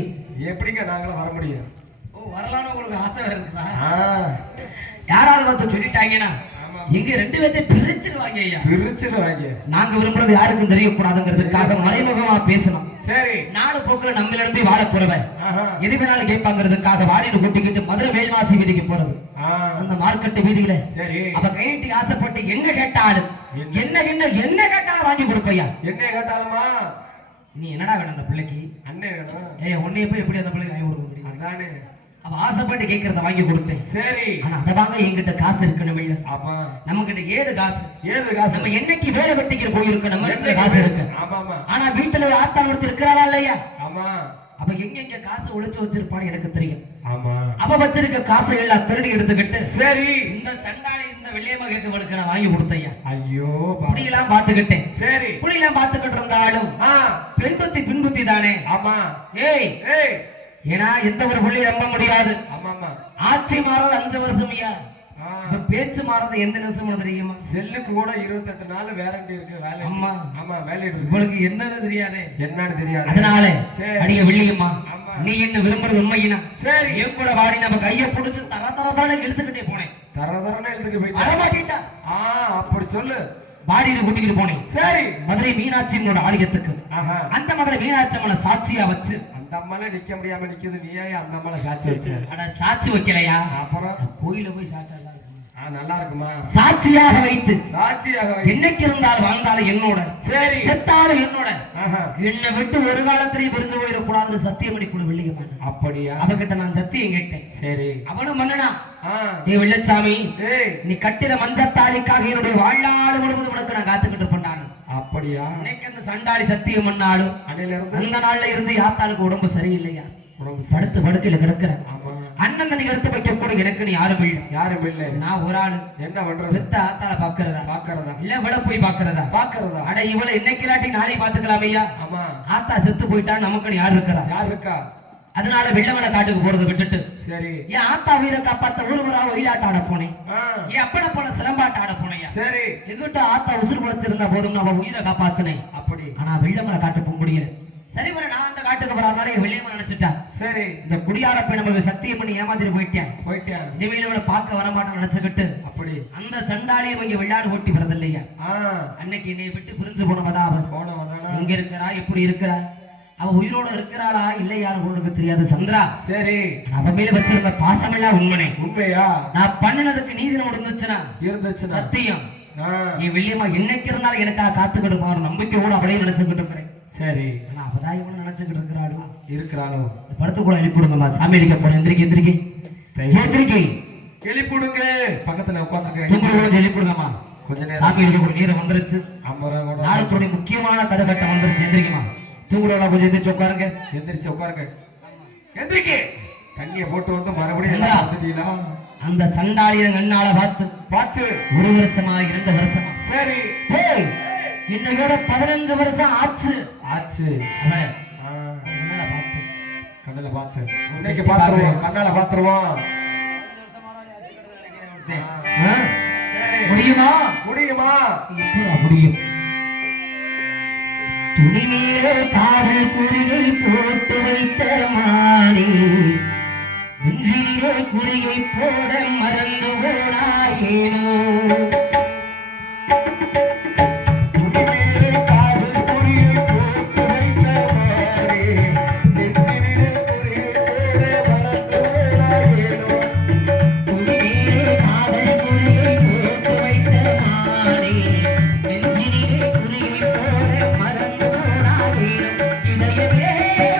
எப்படிங்க நாங்களும் வர முடியும் வரலாம்னு உங்களுக்கு ஆசை இருக்குதா யாராவது பார்த்து சொல்லிட்டாங்கன்னா எங்க ரெண்டு பேர்த்தை பிரிச்சிருவாங்க ஐயா. பிரிச்சிருவாங்க. நாங்க விரும்புறது யாருக்கும் தெரியக்கூடாதுங்கிறதுக்காக மறைமுகமா பேசணும். சரி. நாடு போக்குல நம்ம நம்பி வாழ போறவன் எது வேணாலும் கேட்பாங்கிறதுக்காக வாடியில கூட்டிக்கிட்டு மதுரை வேல்வாசி வீதிக்கு போறது. அந்த மார்க்கெட் வீதியில சரி. அப்ப கையிட்டு ஆசைப்பட்டு என்ன கேட்டாலும் என்ன கேட்டாலும் வாங்கி கொடுப்பையா. என்ன கேட்டாலுமா? நீ என்னடா வேணும் அந்த பிள்ளைக்கு? அண்ணே வேணும். உன்னைய போய் எப்படி அந்த பிள்ளைக்கு வாங்கி கொடுக்க முடியும்? அதானே. அவ ஆசைப்பட்டு கேட்கறத வாங்கி கொடுத்தேன். சரி. ஆனா அத வாங்க என்கிட்ட காசு இருக்கணும் இல்ல. ஆமா. நம்ம கிட்ட ஏது காசு? நம்ம என்னைக்கு வேலை வெட்டிக்கிற போயிருக்கு நம்ம கிட்ட காசு இருக்கு. ஆமா. ஆனா வீட்டுல ஆத்தாள் ஒருத்தர் இருக்கிறாரா இல்லையா? ஆமா. அப்ப எங்க காசு ஒளிச்சு வச்சிருப்பான்னு எனக்கு தெரியும். ஆமா. அவ வச்சிருக்க காசை எல்லாம் திருடி எடுத்துக்கிட்டு சரி இந்த சண்டாளி இந்த வெள்ளையமா கேட்க நான் வாங்கி கொடுத்தையா. ஐயோ புடியெல்லாம் பாத்துக்கிட்டேன். சரி புடியெல்லாம் பாத்துக்கிட்டு இருந்தாலும் பெண்புத்தி பின்புத்தி தானே. ஆமா. ஏய் ஏன்னா எந்த ஒரு புள்ளி நம்ப முடியாது. ஆட்சி மாறது 5 வருஷம் ஐயா. பேச்சு மாறது எந்த நிமிஷம் தெரியுமா? செல்லுக்கு கூட 28 நாள் வேரண்டி இருக்கு. வேலை. ஆமா ஆமா வேலை இருக்கு. உங்களுக்கு என்னன்னு தெரியாது. என்னன்னு தெரியாது. அதனால அடிக்க வெள்ளியம்மா நீ என்ன விரும்புறது உண்மையினா சரி என் கூட வாடி நம்ம கையை பிடிச்சு தரதரதான இழுத்துக்கிட்டே போனேன். தரதரன இழுத்துக்கு போய் வரமாட்டீட்டா. அப்படி சொல்லு. வாடியில கூட்டிக்கிட்டு போனேன். சரி மதுரை மீனாட்சியோட ஆலயத்துக்கு. அந்த மதுரை மீனாட்சி அம்மனை சாட்சியா வச்சு அந்த அம்மால நிக்க முடியாம நிக்குது. நீ ஏன் அந்த அம்மால சாட்சி வச்ச? அட சாட்சி வைக்கலையா? அப்புறம் கோயில போய் சாட்சி நல்லா இருக்குமா? சாட்சியாக வைத்து என்னைக்கு இருந்தாலும் வாழ்ந்தாலும் என்னோட சரி செத்தாலும் என்னோட என்னை விட்டு ஒரு காலத்திலேயே பிரிஞ்சு போயிடக்கூடாதுன்னு சத்தியம் பண்ணி கொடு வெள்ளியம்மா. அப்படியா? அவகிட்ட நான் சத்தியம் கேட்டேன். சரி அவனும் மன்னனா நீ வெள்ளச்சாமி நீ கட்டிட மஞ்சத்தாளிக்காக என்னுடைய வாழ்நாள் முழுவதும் உனக்கு நான் காத்துக்கிட்டு இருப்பேன். அப்படியா? இன்னைக்கு அந்த சண்டாளி சத்தியம் பண்ணாலும் அந்த நாள்ல இருந்து யாத்தாளுக்கு உடம்பு சரியில்லையா? படுத்து படுக்கையில கிடக்குறேன். அண்ணன் தண்ணி எடுத்து வைக்க கூட எனக்கு நீ யாரும் இல்லை. நான் ஒரு ஆளு. என்ன பண்றது? பெத்த ஆத்தாள பாக்குறதா இல்ல விட போய் பாக்குறதா? அட இவளை இன்னைக்கு இல்லாட்டி நாளை பாத்துக்கலாம் ஐயா. ஆமா ஆத்தா செத்து போயிட்டா நமக்கு யார் இருக்கா? அதனால வெள்ளமலை காட்டுக்கு போறதை விட்டுட்டு சரி என் ஆத்தா உயிரை காப்பாத்த ஒருவரா ஒயிலாட்ட ஆட போனேன். என் அப்பட போன சிலம்பாட்ட ஆட போனேன். சரி எங்கிட்ட ஆத்தா உசுறு குலைச்சிருந்தா போதும் நான் உயிரை காப்பாத்தினேன். அப்படி ஆனா வெள்ளமலை காட்டு போக முடியல. சரி வர நான் அந்த காட்டுக்கு போறதுனால வெள்ளையம்மா நினைச்சிட்டா. சரி இந்த குடியாரப்பை நமக்கு சத்தியம் பண்ணி ஏமாத்திட்டு போயிட்டேன். இனிமேல் இவனை பார்க்க வரமாட்டான்னு நினைச்சுக்கிட்டு அப்படி அந்த சண்டாளியை இங்க விளையாடு ஓட்டி வரது இல்லையா? அன்னைக்கு என்னை விட்டு பிரிஞ்சு போனவதா இங்க இருக்கிறா எப்படி இருக்கிறா அவ உயிரோட இருக்கிறாளா இல்லையான்னு உங்களுக்கு தெரியாது சந்திரா. சரி அவ மேல வச்சிருந்த பாசம் எல்லாம் உண்மையா? நான் பண்ணினதுக்கு நீதி இருந்துச்சுன்னா சத்தியம் என் வெள்ளியம்மா என்னைக்கு இருந்தாலும் எனக்காக காத்துக்கிட்டு போற நம்பிக்கையோட அப்படியே நினைச்சுக்கிட்டு இருக்கிறேன். சரி ஆனா அவதான் இவனு நினைச்சுக்கிட்டு இருக்கிறாளோ படத்து கூட எழுப்பிடுங்கம்மா. சாமி அடிக்க போறேன். எந்திரிக்கை எழுப்பிடுங்க. பக்கத்துல உட்காந்துருக்க எழுப்பிடுங்கம்மா. கொஞ்ச நேரம் சாமி அடிக்க கூட நேரம் வந்துருச்சு. நாடகத்துடைய முக்கியமான கதைகட்டம் வந்துருச்சு. எந்திரிக்கமா தூங்குறவங்களா கொஞ்சம் எந்திரிச்சு உட்காருங்க. எந்திரிக்க தண்ணிய போட்டு வந்து மறுபடியும் அந்த சண்டாளிய கண்ணால பார்த்து 1 வருஷமா 2 வருஷமா சரி இன்னையோட 15 வருஷம் ஆச்சு. கண்ணால பார்த்து இன்னைக்கு பாத்துருவோம். கண்ணால பாத்துருவோம். முடியுமா? முடியும். துணி மேலே காதல் குறியை போட்டு வைத்த மாறி நெஞ்சிலே குறியை போட மறந்து போனாயேனோ. Yeah.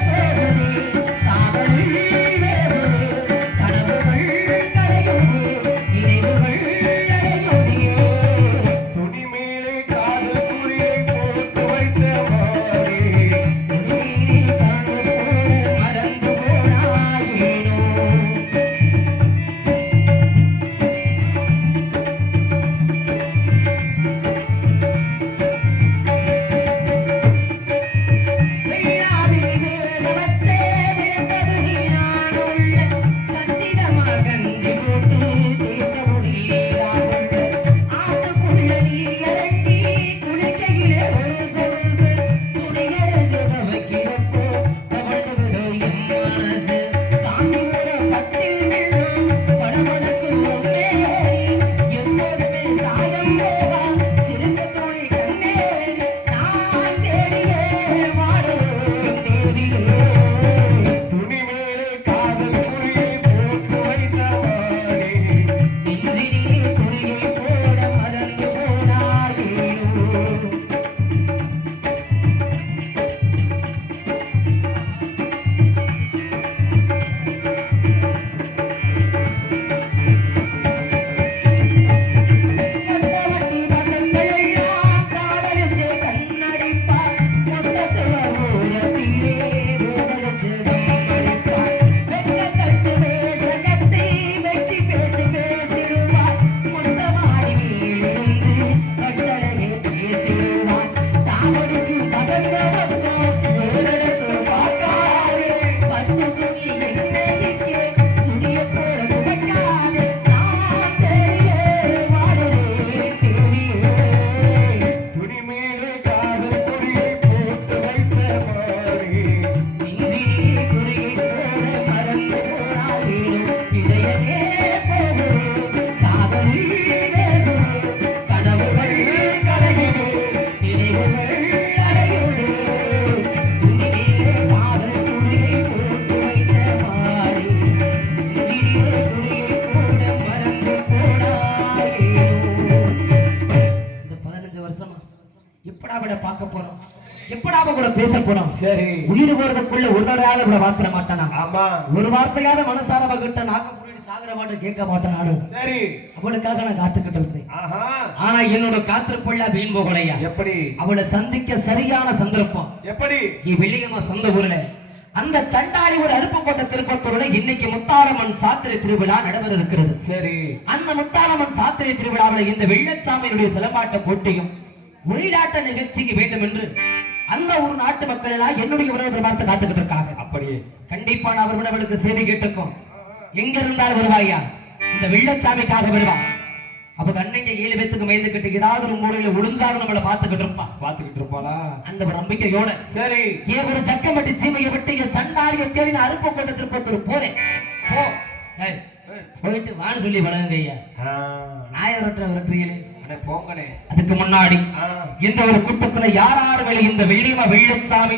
பார்க்க போறோம், எப்படா கூட பேச போறோம். சரி, உயிர் போறதுக்குள்ள ஒரு தடையாவது கூட வார்த்தை மாட்டானா? ஆமா, ஒரு வார்த்தையாவது மனசார வகிட்ட நாக்க புரிஞ்சு சாகர மாட்டேன் கேட்க மாட்டேன் நாடு. சரி, அவளுக்காக நான் காத்துக்கிட்டு இருந்தேன். ஆனா என்னோட காத்திருப்புள்ள வீண் போகலையா? எப்படி? அவளை சந்திக்க சரியான சந்தர்ப்பம் எப்படி? வெள்ளியம்மா சொந்த ஊர்ல அந்த சண்டாளி ஒரு அருப்புக்கோட்டை திருப்பத்தூர்ல இன்னைக்கு முத்தாரம்மன் சாத்திரை திருவிழா நடைபெற இருக்கிறது. சரி, அந்த முத்தாரம்மன் சாத்திரை திருவிழாவில் இந்த வெள்ளச்சாமியினுடைய சிலம்பாட்ட போட்டியும் ஒயிலாட்ட நிகழ்ச்சிக்கு வேண்டும் என்று அந்த ஒரு நாட்டு மக்கள் எல்லாம் என்னுடைய உறவு பார்த்து காத்துக்கிட்டு இருக்காங்க. அப்படியே கண்டிப்பா நான் அவர்கள் அவளுக்கு செய்தி கேட்டிருக்கோம். எங்க இருந்தாலும் வருவாயா, இந்த வெள்ளச்சாமிக்காக வருவா. அப்ப அன்னைக்கு 7 பேத்துக்கு மயந்துக்கிட்டு ஏதாவது ஒரு மூலையில ஒளிஞ்சாலும் நம்மளை பார்த்துக்கிட்டு இருப்பாளா அந்த ஒரு நம்பிக்கையோட. சரி, ஒரு சக்கமட்டி சீமையை விட்டு சண்டாளியை தேடி அருப்பு கொண்ட திருப்பத்தூர் போறேன். போயிட்டு வான்னு சொல்லி வளருங்க ஐயா. போங்கனே. அதுக்கு முன்னாடி இந்த ஒரு கூட்டத்துல யார் வேலை இந்த வெள்ளச்சாமி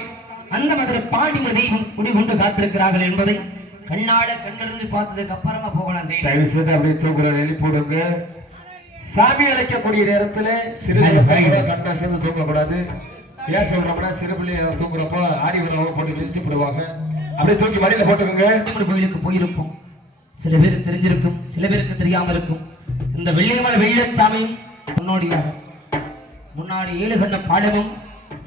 அந்த மாதிரி பாண்டிம தெய்வம் குடிகொண்டு காத்திருக்கிறார்கள் என்பதை கண்ணால கண்டறிந்து பார்த்ததுக்கு அப்புறமா போகலாம். தயவு செய்து அப்படியே தூக்குற எழுதி போடுங்க. சாமி அழைக்கக்கூடிய நேரத்துல சிறு கண்டா சேர்ந்து தூக்கக்கூடாது. ஏன் சொல்றோம்னா சிறு பிள்ளைய தூக்குறப்போ ஆடி வரவ போட்டு விரிச்சு போடுவாங்க. அப்படியே தூக்கி மடியில போட்டுக்கோங்க. கோயிலுக்கு போயிருக்கும், சில பேருக்கு தெரிஞ்சிருக்கும், சில பேருக்கு தெரியாம இருக்கும். இந்த வெள்ளச்சாமி முன்னாடி 7 கண்ட பாடமும்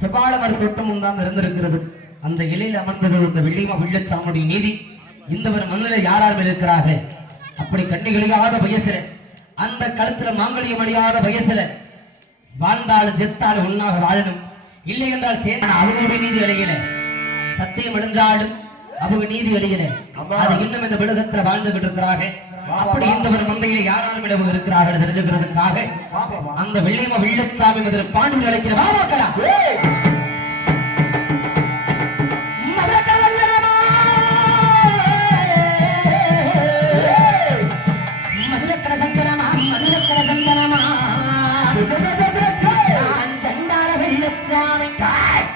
செபாலமர் தோட்டமும் தான் இருந்திருக்கிறது. அந்த இலையில் அமர்ந்தது இந்த வெள்ளச்சாமியுடைய நீதி. இந்த ஒரு மண்ணில் யாரால் இருக்கிறார்கள்? அப்படி கண்ணிகளியாத வயசுல, அந்த கழுத்துல மாங்கலியம் அணியாத வயசுல வாழ்ந்தாலும் செத்தாலும் ஒன்னாக வாழணும். இல்லை என்றால் சேர்ந்த அவங்களுடைய நீதி அடையல, சத்தியம் அடைஞ்சாலும் அவங்க நீதி அடையல. அது இன்னும் இந்த விடகத்துல வாழ்ந்துகிட்டு இருக்கிறார்கள். அப்படி இந்த ஒரு மந்தையில யாராலும் இடவு இருக்கிறார்கள் தெரிஞ்சுக்கிறதுக்காக அந்த வெள்ளச்சாமி முதல் பாண்டு அழைக்கிற வாவாக்கடா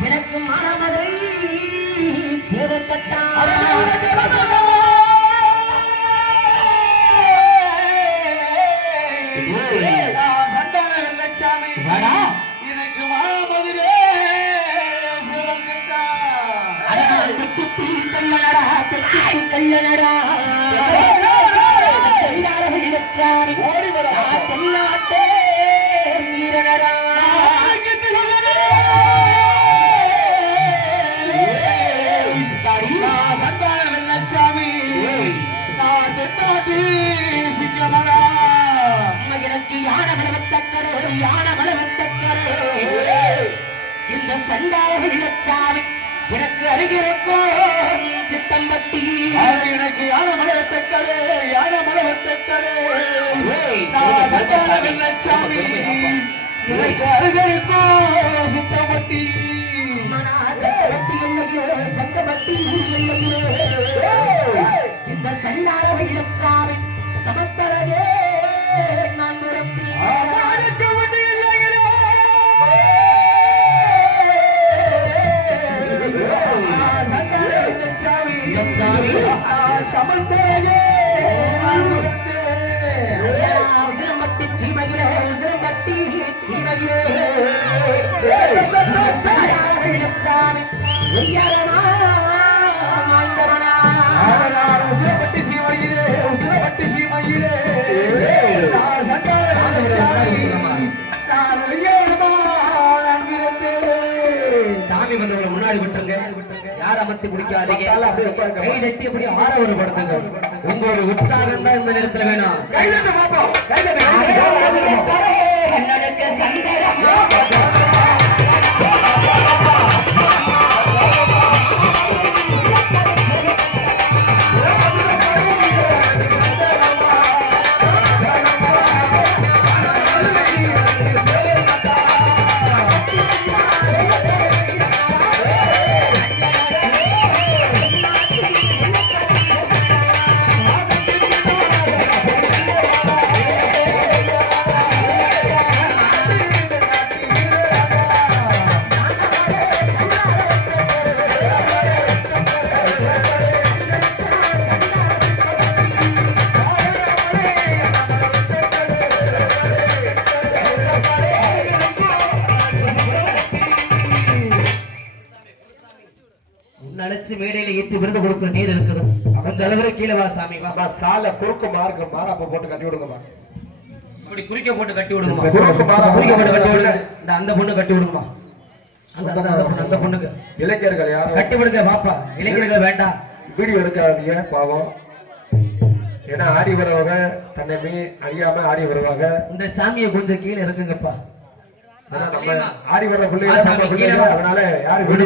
எனக்கு மனமதுரை சேரக்கட்டா கல்லனடா செல்லார வெள்ளச்சாமி தென்னாட்டே வீரனடா சண்டார வெள்ளச்சாமி தென்னாட்டு சிங்கமடா எனக்கு யான மலவத்தக்கரே இந்த சண்டார வெள்ளச்சாமி எனக்கு அருகிருக்கும் சித்தம்பட்டி எனக்கு யான மலவத்தக்கரே வெள்ளச்சாமி எனக்கு அருகிருக்கும் சித்தம்பட்டி சங்கப்பட்டி இந்த சண்டார வெள்ளச்சாமி சமத்தரகே நான் சாமி வந்தவங்களை முன்னாடி விட்டுருங்க. யார் அமர்த்தி முடிக்காதீங்க. கை தட்டி எப்படி ஆரவரப்படுத்துங்க. உங்களோட உற்சாகம் தான் இந்த நேரத்துல வேணும். கைதட்டு பாப்போம். தலையில ஏற்றி விருது கொடுக்கிற நீர் இருக்குது கொஞ்சம் அளவுக்கு கீழே வா சாமி வா அம்மா சாலை குறுக்கு மார்க்கு மாறாப்ப போட்டு கட்டி விடுங்கம்மா. இப்படி குறிக்க போட்டு கட்டி விடுங்கம்மா. குறுக்கு மாறா குறிக்க போட்டு கட்டி விடுங்க. அந்த பொண்ணு கட்டி விடுங்கம்மா. அந்த பொண்ணுக்கு இளைஞர்கள் யாரும் கட்டி விடுங்க பாப்பா. இளைஞர்கள் வேண்டாம். வீடியோ எடுக்காதீங்க பாவம். ஏன்னா ஆடி வரவங்க தன்னை அறியாம ஆடி வருவாங்க. இந்த சாமியை கொஞ்சம் கீழே இருக்குங்கப்பா. நம்ம ஆடி வர்ற பிள்ளைங்க அதனால யாரு வீடு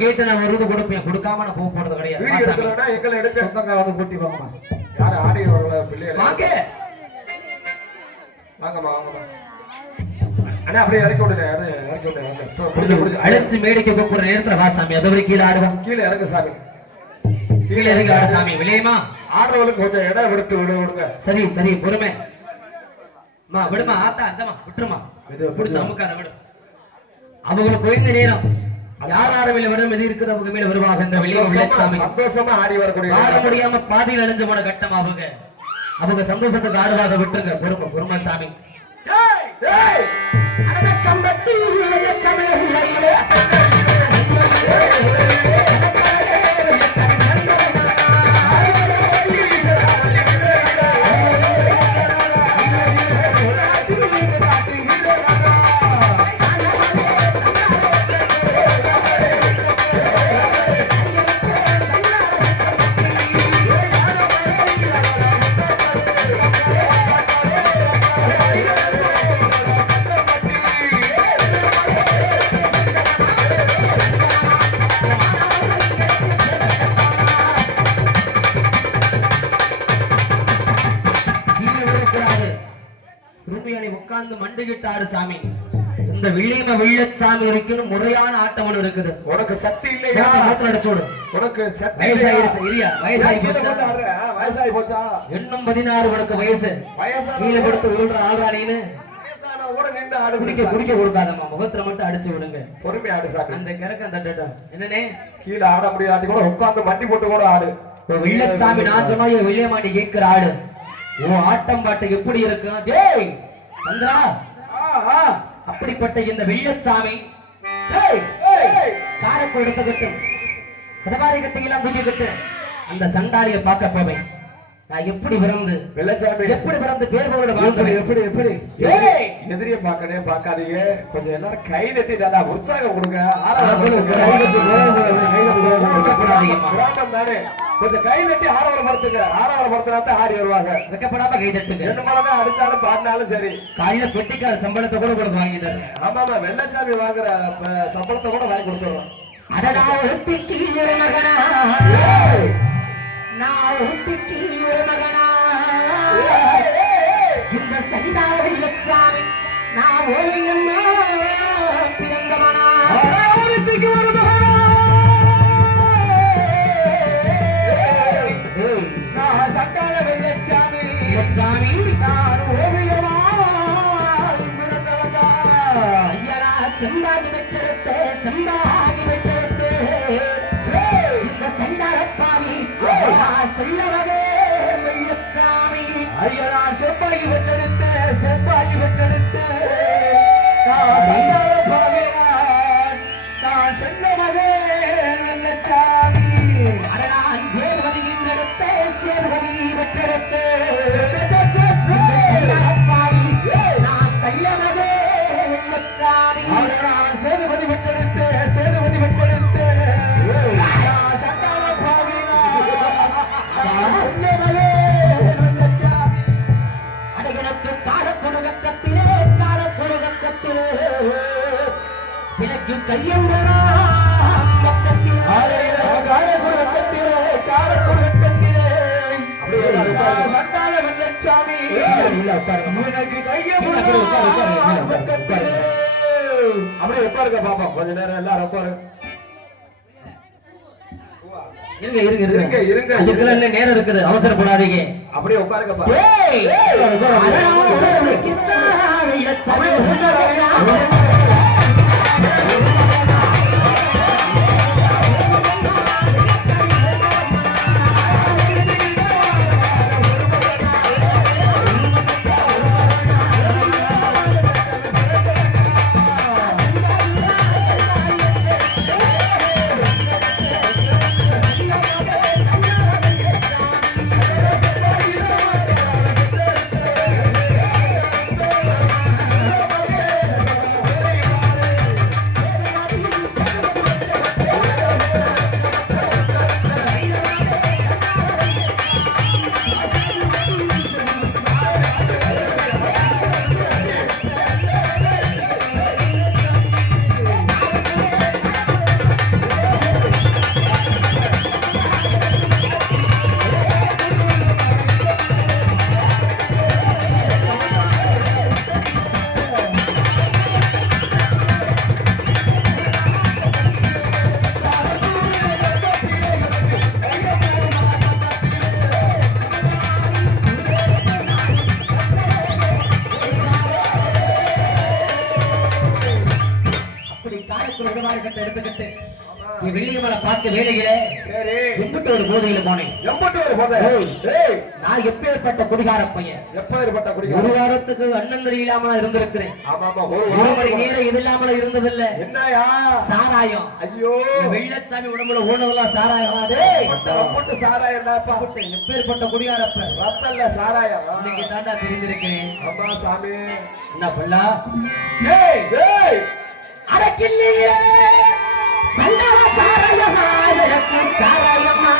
கேட்டு நான் விருது கொடுப்பேன். கொடுக்காம நான் போக போறது கிடையாது. வீடியோ எடுக்கறனா எங்களை எடுக்க சொந்தங்க வந்து கூட்டி வாங்கம்மா. யாரு ஆடி வர்ற பிள்ளைங்க வாங்க வாங்கம்மா வாங்கம்மா. அண்ணா அப்படியே இறக்கி விடுங்க. இறக்கி விடுங்க. புடிச்சு அழைச்சு மேடைக்கு போற நேரத்துல வா சாமி. அதை கீழே ஆடுவான். கீழே இறங்க சாமி. கீழே இறங்கி ஆடு சாமி. விளையமா ஆடுறவங்களுக்கு கொஞ்சம் இடம் எடுத்து விடுங்க. சரி சரி பொறுமை மா. விடுமா ஆத்தா அந்தமா விட்டுருமா. பிடிச்ச அமுக்காத விடு. அவங்களுக்கு உயர்ந்த நேரம் யார் மேல விடம் எது இருக்குது அவங்க மேல வருவாங்க. இந்த வெளியே சாமி சந்தோஷமா ஆடி வரக்கூடிய ஆட முடியாம பாதியில் அழிஞ்சு போன கட்டம் அவங்க சந்தோஷத்துக்கு ஆடுவாக விட்டுருங்க. பொறுமை பொறுமை சாமி. உட்கார்ந்து மண்டுகிட்டு ஆடு சாமி. இந்த வில்லியம வில்லச்சாமி வரைக்கும் முறையான ஆட்டம் ஒன்று இருக்குது. உனக்கு சக்தி இல்லையா? அடிச்சோடு. உனக்கு சக்தி வயசாயிருச்சு. இரியா வயசாகி போச்சா? இன்னும் 16 உனக்கு வயசு. கீழே படுத்து விழுற ஆள்றானேன்னு குடிக்க கொடுக்காதம்மா. முகத்துல மட்டும் அடிச்சு விடுங்க. பொறுமையா ஆடு சாமி. அந்த கிழக்கு அந்த என்னனே கீழே ஆட முடியாட்டி கூட உட்கார்ந்து மண்டி போட்டு கூட ஆடு. வில்லச்சாமி நான் சொன்னா வில்லியமாண்டி கேட்கிற ஆடு. ஓ ஆட்டம் பாட்டு எப்படி இருக்கு? டேய் சந்திரா அப்படிப்பட்ட இந்த வெள்ளச்சாமி காரக்குள் எடுத்துக்கிட்டு கடவாரி கட்டையெல்லாம் தூக்கிக்கிட்டு அந்த சண்டாரியை பார்க்க போவேன். நான் எப்படி பிறந்து வெள்ளச்சாமி எப்படி பிறந்து பேர்களோட வாழ்ந்தேன். எப்படி எதிரியை பார்க்கனே பார்க்காதீங்க. கொஞ்சம் எல்லாரும் கை தட்டி நல்லா உற்சாகம் கொடுங்க. தானே கொஞ்சம் கை தட்டி ஆரவாரப்படுத்துங்க. ஆரவாரப்படுத்தினா ஆடி வருவாங்க. வெக்கப்படாம கை தட்டுங்க. ரெண்டு மணி அடிச்சாலும் பாடினாலும் சரி. காலையில பெட்டிக்கார சம்பளத்தை கூட கொடுத்து வாங்கிட்டாரு. ஆமாமா வெள்ளச்சாமி வாங்குற சம்பளத்தை கூட வாங்கி கொடுத்துருவோம். அடடா ஒருத்திக்கு ஒரு மகனா நான் ஒருத்திக்கு ஒரு மகனா இந்த சண்டா வெள்ளச்சாமி நான் ஓவியம்மா பிறந்தவனா ஒருத்திக்கு ஒரு மகனா நான் சண்டால வெள்ளச்சாமி வெள்ளச்சாமி நான் ஓவியமா பிறந்தவனா. ஐயரா செம்பாகி பெற்றெடுத்து செம்பாகி பெற்றெடுத்து இந்த சண்டாரப்பாவி சொல்லவதே வெள்ளச்சாமி. ஐயரா செம்பாகி பெற்றெடுத்து செம்பாகி பெற்றெடுத்து சண்டாரப்பாவி நான் சொல்லவதே வெள்ளச்சாமி. அடடா சேர்வதி எடுத்து சேர்வதி பெற்றெடுத்து சண்டாரப்பாவி நான் கள்ளவதே வெள்ளச்சாமி. அடடா சேதுபதி பெற்றெடுத்து சேதுபதி பெற்றெடுத்து அடைகளுக்கு காரக்குடுகத்திலே காரக்குடுகத்திலே எனக்கு கையம் காரக்குடுகத்திலே காரக்குடுகத்திலே சண்டால வெள்ளச்சாமி எனக்கு கையம் அப்படியே உட்காருங்க பாப்பா. கொஞ்ச நேரம் எல்லாரும் உட்காரு. இருங்க நேரம் இருக்குது. அவசரப்படாதீங்க. அப்படியே உட்காருங்கப்பா. பார்க்க வேலையிலே சரி எம்பிட்டு ஒரு போதையில போனேன். எம்பட்டு ஒரு போதை. ஏய் நான் எப்பேற்பட்ட குடிகார பையன். எப்பேற்பட்ட குடிகார. ஒரு வாரத்துக்கு அண்ணன் இல்லாம இருந்திருக்கிறேன். ஆமா ஆமா ஒரு மணி நேரம் இது இல்லாமல இருந்ததில்ல. என்னயா சாராயம். ஐயோ வெள்ளச்சாமி உடம்புல ஓடுனதெல்லாம் சாராயம். டேய் போட்டு சாராயம் தான்ப்பா. எப்பேற்பட்ட குடிகாரப்ப. ரத்தல்ல சாராயம். இன்னைக்கு தாண்டா தெரிஞ்சிருக்கேன். ஆமா சாமி. என்ன பண்ணா? டேய் டேய் அடக்கில்லையே சண்டால சாராயமா எனக்கு சாராயமா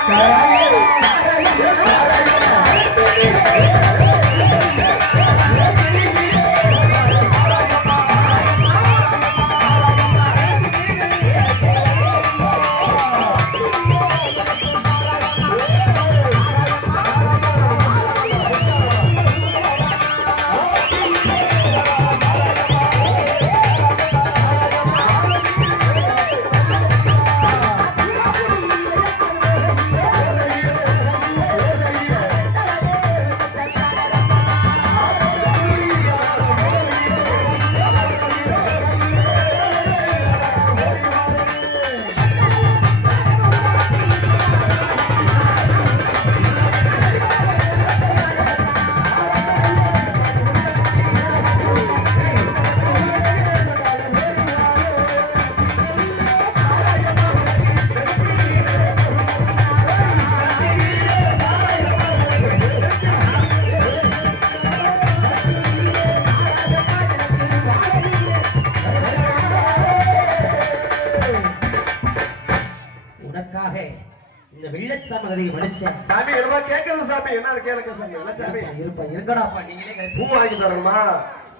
இந்த வெள்ளச்சாமி கதையை படிச்சேன். சாமி என்னமா கேக்குது சாமி? என்ன கேளுங்க சாமி. வெள்ளச்சாமி இருப்பா இருக்கடாப்பா. நீங்களே பூ வாங்கி தரணுமா?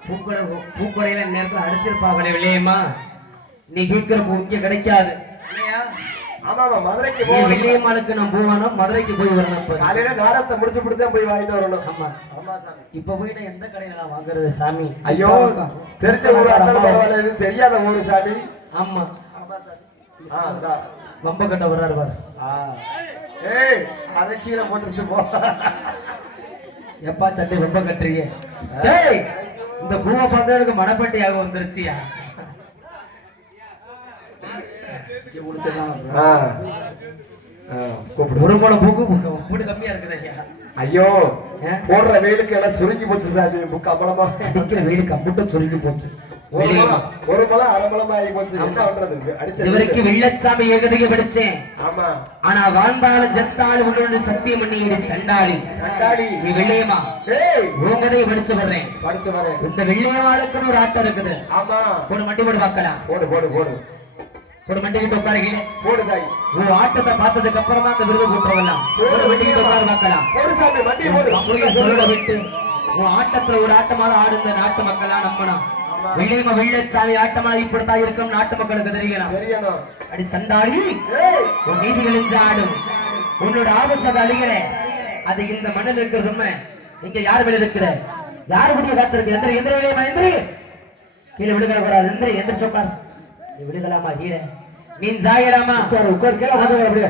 பூக்கடையில நேரத்துல அடிச்சிருப்பாங்களே விலையம்மா. நீ கேட்கிற பூ இங்க கிடைக்காது இல்லையா? ஆமா ஆமா மதுரைக்கு போ. விலையம்மாளுக்கு நான் போவானா மதுரைக்கு போய் வரணும். காலையில நாடகத்தை முடிச்சு முடிச்சா போய் வாங்கிட்டு வரணும். ஆமா ஆமா சாமி. இப்ப போய் நான் எந்த கடையில நான் வாங்குறது சாமி? ஐயோ தெரிஞ்ச ஊரு அண்ணன் பரவாயில்ல, இது தெரியாத ஊரு சாமி. ஆமா ஆமா சாமி. அதான் வம்ப கட்ட வர்றாரு பாரு. ஏய் அத கீழே போட்டுச்சு போ. எப்பா சட்டை ரொம்ப கட்டுறீங்க? டேய் இந்த பூவை பார்த்தா எனக்கு மணப்பட்டியாக வந்துருச்சியா? ஒரு போல பூக்கு கம்மியா இருக்குது ஐயா. ஐயோ போடுற வெயிலுக்கு எல்லாம் சுருங்கி போச்சு சாமி. புக்கு அம்பளமா அடிக்கிற வெயிலுக்கு அம்புட்ட சுருங்கி போச்சு. ஒரு மலம் அரை மலம் ஆகி போச்சு. என்ன பண்றது? அடிச்சு இதுவரைக்கும் வெள்ளச்சாமி ஏகதைய படிச்சேன். ஆமா ஆனா வாழ்ந்தாலும் ஜெத்தாலும் உன்னோட சத்தியம் பண்ணி சண்டாளி சண்டாளி நீ வெள்ளையமா. ஏய் உங்கதைய படிச்சு வர்றேன். படிச்சு வரேன். இந்த வெள்ளையமாளுக்குன்னு ஒரு ஆட்டம் இருக்குது. ஆமா போடு மண்டி போடு பார்க்கலாம். போடு போடு போடு ஒரு மண்டிக்கிட்டு உட்காருங்க. போடு தாய். உன் ஆட்டத்தை பார்த்ததுக்கு அப்புறம் தான் அந்த விருது கூட்டுறவெல்லாம் ஒரு மண்டிக்கிட்டு உட்காரு பார்க்கலாம். போடு சாமி மண்டி போடு. அப்படியே சொல்ல விட்டு உன் ஆட்டத்துல ஒரு ஆட்டமாக ஆடுந்த நாட்டு மக்களா நம்பணும். வெள்ளையம்மா வெள்ளச்சாமி ஆட்டமா இப்படித்தான் இருக்கும் நாட்டு மக்களுக்கு தெரியணும். அடி சண்டாளி உன் நீதிகளின் ஆடும் உன்னோட ஆபசத அழிகிற அது இந்த மண்ணில் இருக்கிறது உண்மை. இங்க யார் மேல இருக்கிற யாரு முடிய காத்திருக்கு? எந்திர எந்திர வெள்ளையம்மா எந்திரி. கீழே விடுதலை கூடாது. எந்திரி எந்திரி சொன்னார். நீ விடுதலாமா கீழே மீன் சாயலாமா? உட்கார் கீழே அப்படியே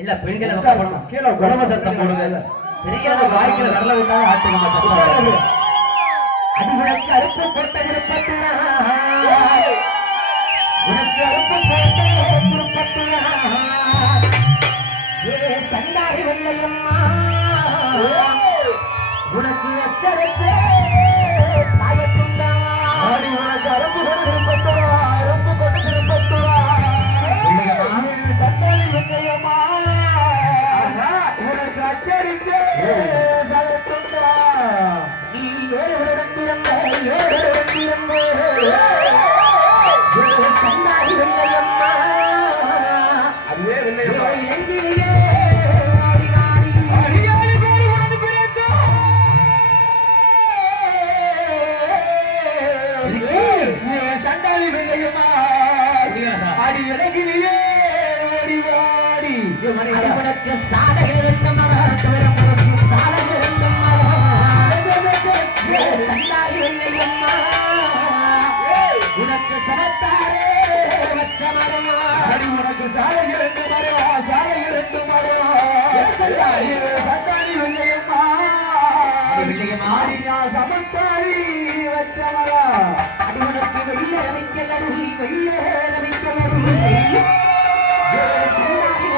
இல்ல பெண்களை உட்காரணும். கீழே குரம சத்தம் போடுங்க. தெரியாத வாய்க்குல வரல விட்டாலும் ஆட்டுங்க சத்தம். அடிவிடக்கு அறுப்பு போட்ட விருப்பத்தினா உனக்கு அறுப்பு போட்ட திருப்பத்தினா ஏ சண்டாரி வெள்ளையம்மா உனக்கு எச்சரிச்சே சாயத்துண்டா. உனக்கு அறுப்பு கொண்டு திருப்பத்துவா அறுப்பு கொண்டு திருப்பத்துவா சண்டாரி வெள்ளையம்மா உனக்கு அச்சரிச்சே சாயத்துண்டா. நீ ஏழு வருடம் பிறந்த ஏழு வருடம் பிறந்த சண்டாரி வெள்ளையம்மா. அதுவே வெள்ளையம்மா எங்கிலேயே ஆடி நாடி அடியாடி கோரி உனது பிறந்த சண்டாளி வெள்ளையம்மா அடி இறங்கிலேயே ஓடி வாடி அடிபடக்க சாலையில் இருந்த மரம் சாலையில் இருந்த மரம் சண்டாரி வெள்ளையம்மா உனக்கு சமத்தாரே வச்ச மரமா. அடி உனக்கு சாலை இறந்து மரம் சாலை இறந்து மரம் சண்டாரி சண்டாளி வெள்ளையம்மா வெள்ளையம்மா அடி நான் சமத்தாரி வச்ச மரம். அடி உனக்கு வெள்ள ரவிக்கலருவி வெள்ள ரவிக்கலருவி சண்டாரி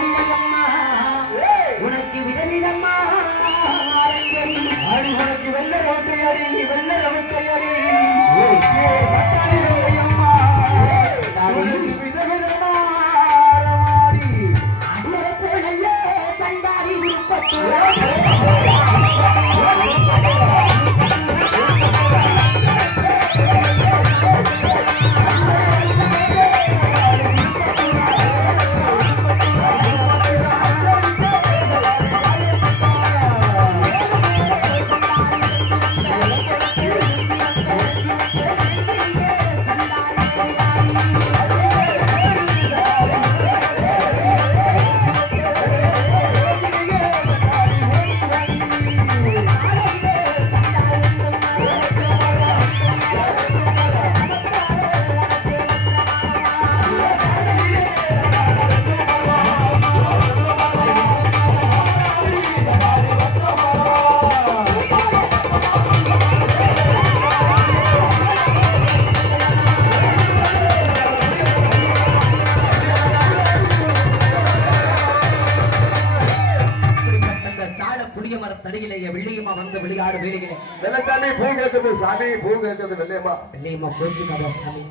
தடியிலேயே வெள்ளியம்மா வந்து விளையாடு வேலைகளே வெள்ளச்சாமி பூ கேட்குது சாமி பூ கேட்குது வெள்ளையம்மா வெள்ளியம்மா போச்சுக்காத சாமி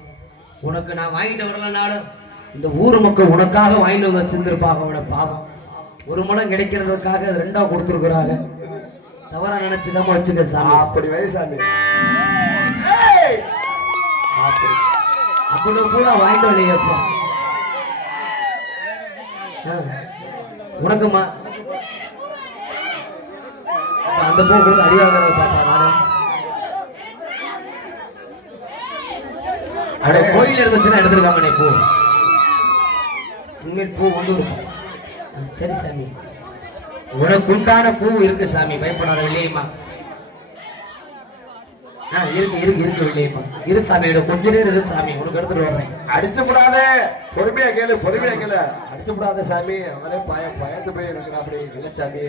உனக்கு நான் வாங்கிட்டு வரலனாலும் இந்த ஊர் மக்கள் உனக்காக வாங்கிட்டு வந்து வச்சிருந்திருப்பாங்க அவனோட பாவம் ஒரு முடம் கிடைக்கிறதுக்காக ரெண்டா கொடுத்துருக்குறாங்க தவறா நினைச்சுதான் வச்சுக்க சாமி அப்படி வயசாமி அப்படி கூட வாங்கிட்டு வரலையப்பா உனக்குமா அந்த பூ கொடுத்து அடிவாங்க பார்த்தா நானு அட கோயில் இருந்துச்சுன்னா எடுத்துருக்காங்க பூ உண்மையில் பூ கொண்டு சரி சாமி உனக்கு உண்டான பூ இருக்கு சாமி பயப்படாத வெள்ளையம்மா இருக்கு இருக்கு இருக்கு வெள்ளையம்மா இரு சாமி கொஞ்ச நேரம் இருக்கு சாமி உனக்கு எடுத்துட்டு வர்றேன் அடிச்சு விடாதே பொறுமையா கேளு அடிச்சு விடாத சாமி அவனே பயந்து போய் இருக்கிற அப்படி இல்லை சாமி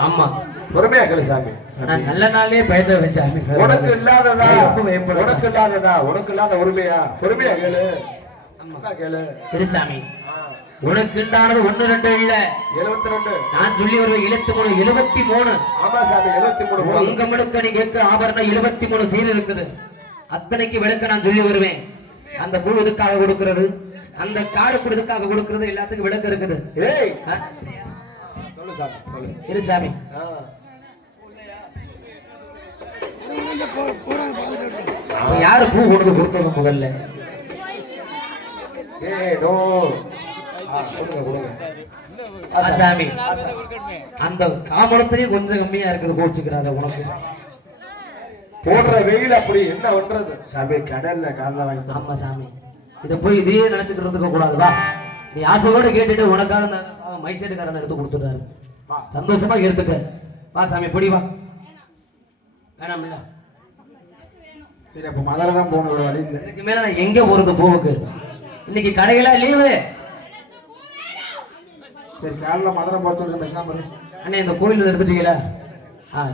ஆமா பொறுமையா கேளு சாமி நான் நல்ல நாளே பயத்தை வச்சாமி உனக்கு இல்லாத உரிமையா பொறுமையா கேளு கேளு இரு சாமி உனக்கு உண்டானது 1 2 இல்ல 72 நான் சொல்லி வருவேன் 73 ஆமா சாமி 73 உங்க முழுக்க நீ கேட்க ஆபரணம் 73 சீல் இருக்குது அத்தனைக்கு விளக்க நான் சொல்லி வருவேன் அந்த பூ இதுக்காக கொடுக்கிறது அந்த காடு கொடுதுக்காக கொடுக்கிறது எல்லாத்துக்கும் விளக்கு இருக்குது ஏய் சொல்லு சாமி சொல்லு இரு சாமி யாரு பூ கொண்டு கொடுத்தது முதல்ல சாமி அந்த காமலத்திலேயும் கொஞ்சம் கம்மியா இருக்குது கோச்சுக்கிறாங்க உனக்கு போடுற வெயில் அப்படி என்ன பண்றது சாமி கடல்ல காலைல வாங்கி ஆமா சாமி இத போய் இதையே நினைச்சுட்டு இருக்க கூடாதுவா நீ ஆசையோட கேட்டுட்டு உனக்காக மைக் செட்டுக்காரன் எடுத்து கொடுத்துட்டாரு சந்தோஷமா எடுத்துக்க வா சாமி பொடி வா வேணாம் இல்ல சரி அப்ப மதுரை தான் போகணும் ஒரு வழி இல்லை இதுக்கு மேல நான் எங்க போறது பூவுக்கு இன்னைக்கு கடைகளா லீவு சரி காலைல மதுரை பார்த்து பேசாம அண்ணே இந்த கோயில் எடுத்துட்டீங்களா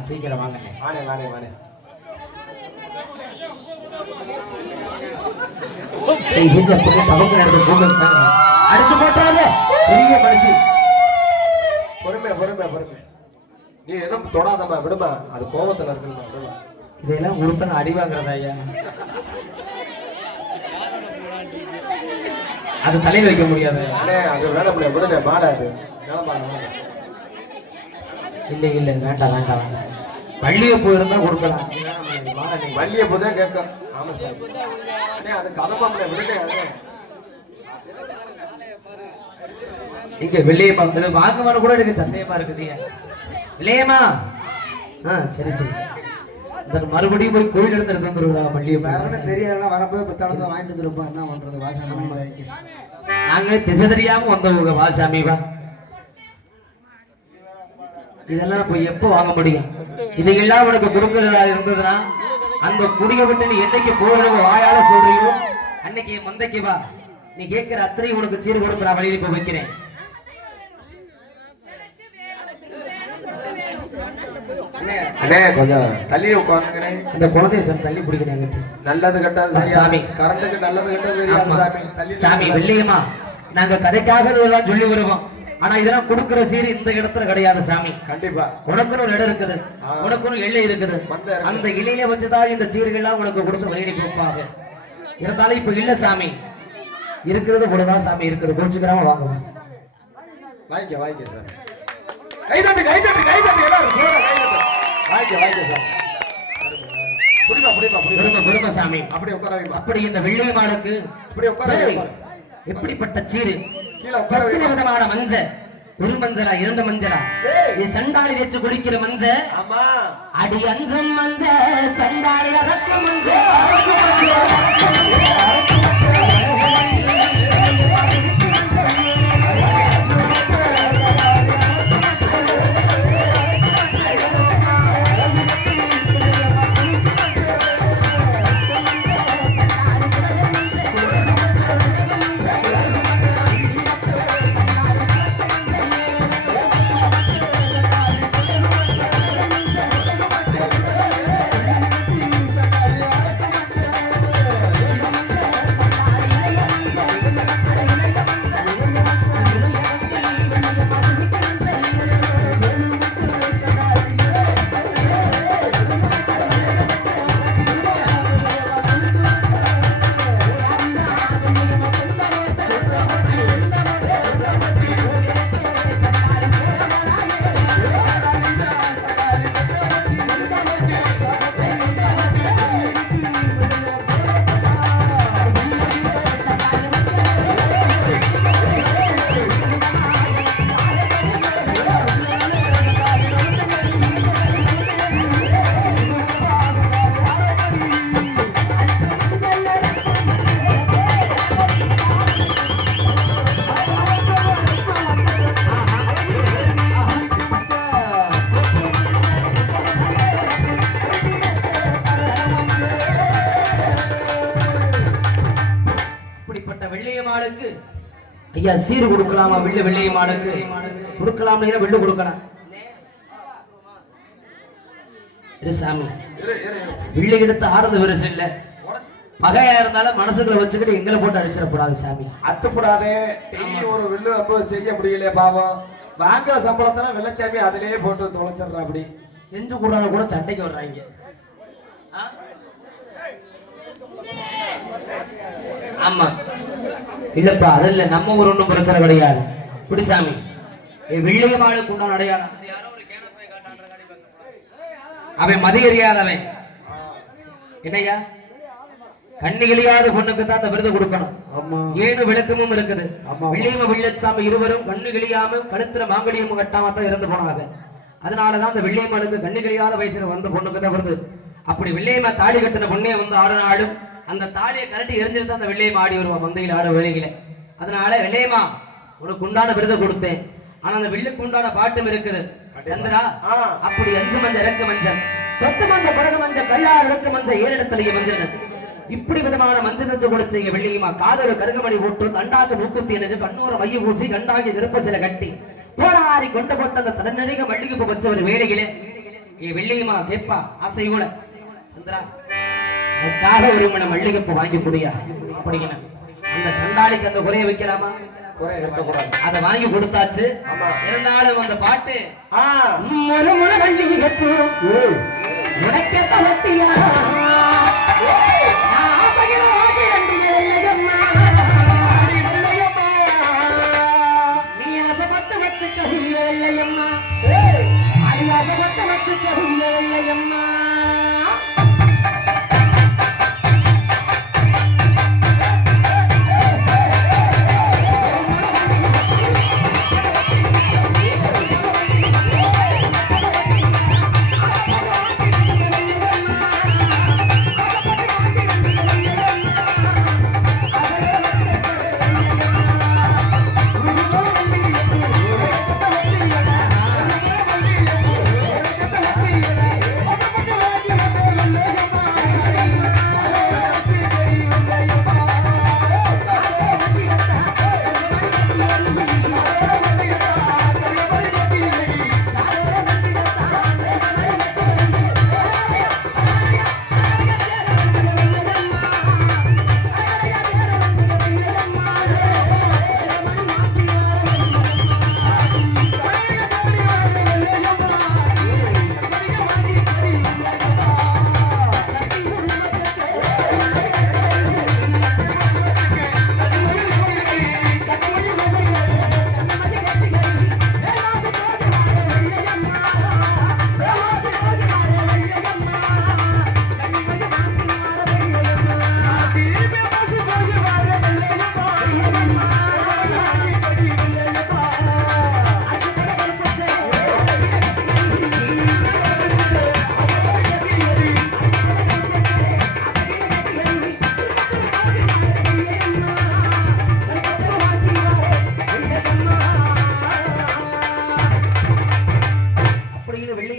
சீக்கிரம் வாங்க வானே அடிச்சு போட்டாங்க பெரிய மனுஷி பொறுமை நீ எதுவும் தொடாதம்மா விடுமா அது கோபத்துல இருக்குல்ல இதெல்லாம் உறுத்தன அடி வாங்குறதா ஐயா அது தலையில் வைக்க முடியாது அது வேலை விடுங்க மாடாது இல்ல வேண்டாம் மல்லிகைப்பூ இருந்தா கொடுக்கலாம் மல்லிகைப்பூ தான் கேட்கும் ஆமா சார் அது கதமா விடுங்க இங்க வெள்ளையம்மா வாங்கமான கூட எனக்கு சந்தேகமா இருக்குது இல்லையம்மா சரி மறுபடியும் போய் கோயில் எடுத்து வந்துருவா மல்லிகை தெரியாதுன்னா வரப்போ புத்தாளத்தை வாங்கிட்டு வந்துருப்போம் என்ன பண்றது வாசாமி நாங்களே திசை தெரியாம வந்தவங்க வாசாமிவா இதெல்லாம் இப்ப எப்ப வாங்க முடியும் இதையெல்லாம் உனக்கு கொடுக்கிறதா இருந்ததுன்னா அந்த குடிய விட்டு நீ என்னைக்கு போறவங்க வாயால சொல்றியோ அன்னைக்கு மந்தைக்கு வா நீ கேட்கிற அத்தனை உனக்கு சீர் கொடுக்குற வழியில் இப்ப வைக்கிறேன் அண்ணே கொஞ்சம் தள்ளி உட்காந்துக்கிறேன் அந்த குழந்தைய தள்ளி பிடிக்கிறேன் நல்லது கெட்டது சாமி கரண்ட்டுக்கு நல்லது கெட்டது சாமி வெள்ளையம்மா நாங்க கதைக்காக எல்லாம் சொல்லி வருவோம் ஆனா இதெல்லாம் கொடுக்கிற சீர் இந்த இடத்துல கிடையாது சாமி. கண்டிப்பா உனக்குன்னு ஒரு இடம் இருக்குது, உனக்குன்னு எல்லை இருக்குது. அந்த இலையில வச்சுதான் இந்த சீர்கள்லாம் உனக்கு கொடுத்து வெளியிட கொடுப்பாங்க. இருந்தாலும் இப்ப இல்ல சாமி, இருக்கிறது கூடதான் சாமி இருக்குது. கோச்சுக்கிறாம வாங்குவோம். வாங்கிக்க வாங்கிக்க சார். கைதட்டு கைதட்டு கைதட்டு எல்லாரும் கைதட்டு. வாங்கிக்க வாங்கிக்க சார். புடிமா புடிமா புடிமா புடிமா சாமி. அப்படியே உட்கார வைமா. அப்படி இந்த வெள்ளை மாடுக்கு அப்படியே உட்கார வைமா. எப்படிப்பட்ட சீரு, கீழ உட்கார வைமா. விதமான மஞ்சள், ஒரு மஞ்சளா இரண்டு மஞ்சளா, சண்டாளி வச்சு குடிக்கிற மஞ்சள். ஆமா அடி அஞ்சம் மஞ்சள், சண்டாளி அரக்க மஞ்சள். ஐயா சீர் கொடுக்கலாமா? வெள்ளை வெள்ளைய மாடுக்கு கொடுக்கலாம், வெள்ளு கொடுக்கலாம். சாமி வெள்ளை எடுத்து ஆறுது வருஷ இல்ல, பகையா இருந்தாலும் மனசுக்குள்ள வச்சுக்கிட்டு எங்களை போட்டு அடிச்சிடக்கூடாது சாமி. அத்துப்படாதே. டெய்லி ஒரு வில்லு அப்போ செய்ய முடியல பாவம். வாங்குற சம்பளத்தெல்லாம் வெள்ளச்சாமி அதிலேயே போட்டு தொலைச்சிடுறா. அப்படி செஞ்சு கூடாத கூட சண்டைக்கு வர்றாங்க. ஆமா இல்லப்பா, அது இல்ல, நம்ம ஒரு ஒண்ணும் பிரச்சனை கிடையாது. குடிசாமி வெள்ளைய மாளுக்கு உண்டான அடையாளம். அவன் மதியறியாதவன் என்னையா, கண்ணிகளியாத பொண்ணுக்கு தான் அந்த விருது கொடுக்கணும். ஏழு விளக்கமும் இருக்குது. வெள்ளியம வெள்ளச்சாமி இருவரும் கண்ணுகளியாம கழுத்துல மாங்கடியும் கட்டாம தான் இறந்து போனாங்க. அதனாலதான் அந்த வெள்ளியம்மனுக்கு கண்ணிகளியாத வயசுல வந்த பொண்ணுக்கு தான் வருது. அப்படி வெள்ளியம்மா தாடி கட்டின பொண்ணே வந்து 6 நாளும் அந்த தாலியை கரட்டி எரிஞ்சிட்டு அந்த வெள்ளையம்மா ஆடி வருவா மந்தையில் ஆட வேலையில. அதனால வெள்ளையம்மா உனக்கு உண்டான விருதை கொடுத்தேன், ஆனா அந்த வெள்ளுக்கு உண்டான பாட்டும் இருக்குது சந்திரா. அப்படி 5 மஞ்சள் இறக்கு மஞ்சள், 10 மஞ்சள் படகு மஞ்சள், கல்லாறு இறக்கு மஞ்சள், 7 இடத்துல மஞ்சள். இப்படி விதமான மஞ்சள் நெஞ்சு கொடுத்தீங்க வெள்ளியம்மா. காதோடு கருகமணி போட்டு, கண்டாக்கு மூக்குத்தி எண்ணெய், கண்ணூர மைய பூசி, கண்டாக்கி விருப்ப சில கட்டி, போராடி கொண்டு போட்ட அந்த தன்னடிக மல்லிகைப்பூ வச்ச ஒரு வேலையில வெள்ளியம்மா கேட்பா ஆசையோட, சந்திரா அதுக்காக ஒரு மணி மல்லிகைப்பூ வாங்கி குடியா அப்படிங்கிற அந்த சண்டாளிக்கு அந்த குறைய வைக்கலாமா? அதை வாங்கி கொடுத்தாச்சு. இருந்தாலும் அந்த பாட்டு ஒரு முறை மல்லிகைப்பூ உனக்கே தலத்தியா நீ ஆசைப்பட்டு வச்சுக்க இல்லையம்மா, அது ஆசைப்பட்டு வச்சுக்க இல்லையம்மா.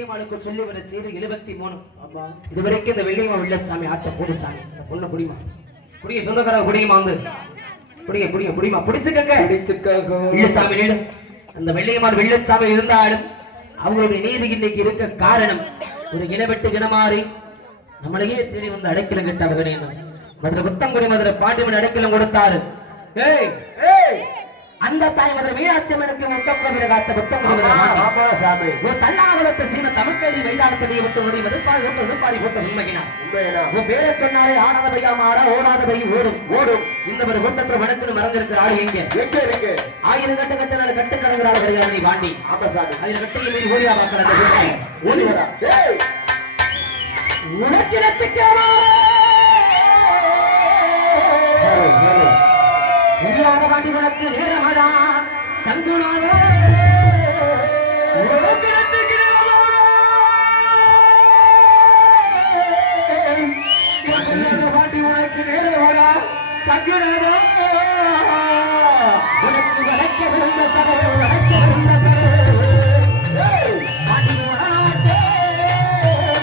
வெள்ளியம்மாளுக்கு சொல்லி வர செய்து 73. ஆமா இதுவரைக்கும் இந்த வெள்ளியம்மா வெள்ளச்சாமி ஆட்ட போடு சாமி பொண்ணு குடிமா குடிய சொந்தக்காரர் குடியமா வந்து குடிமா பிடிச்சுக்கங்க வெள்ளச்சாமி நீடு அந்த வெள்ளியம்மாள் வெள்ளச்சாமி இருந்தாலும் அவங்களுடைய நீதி இன்னைக்கு இருக்க காரணம் ஒரு இனவெட்டு இனமாறி நம்மளையே தேடி வந்து அடைக்கலம் கேட்டார்கள். மதுரை புத்தங்குடி மதுரை பாண்டிமன் அடைக்கலம் கொடுத்தாரு. ஏய் ஏய் அந்த தாய் மதுரை மீனாட்சி அம்மனுக்கு முக்கப்பிரமிட காத்த புத்தங்குடி ஆமா சாமி ஒரு தல்லாவலத்தை சீன தமிழ்கேடி வைதானத்தை விட்டு ஓடி எதிர்பாரி போட்ட உண்மையினா உன் பேரை சொன்னாலே ஆடாத பையா மாறா ஓடாத பை ஓடும் இந்த ஒரு கூட்டத்தில் வணக்குன்னு மறந்திருக்கிற ஆள் எங்க இருக்கு 1000 கட்டுனால கட்டு கடங்குற ஆள் கிடையாது நீ பாண்டி. ஆமா சாமி அதில் கட்டையை மீறி ஓடியா பார்க்கறது ஓடி வரா ஏய் உனக்கிடத்துக்கு இல்லாத பாண்டி உனக்கு நேரமடா சங்குனாவே பாட்டி உனக்கு நேரமடா சங்குனாடா உனக்கு வளைக்க விழுந்த சகோ பாண்டி உனக்கு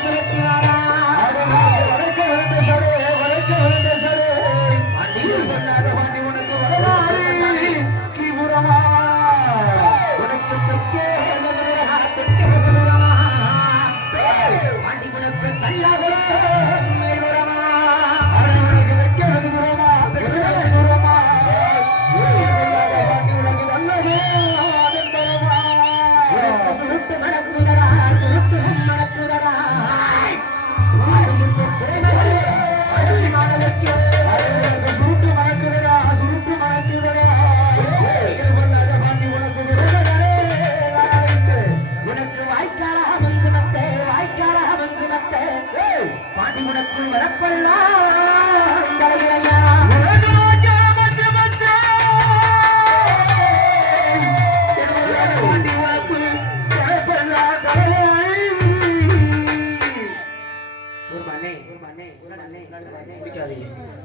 சுரக்கிறாரா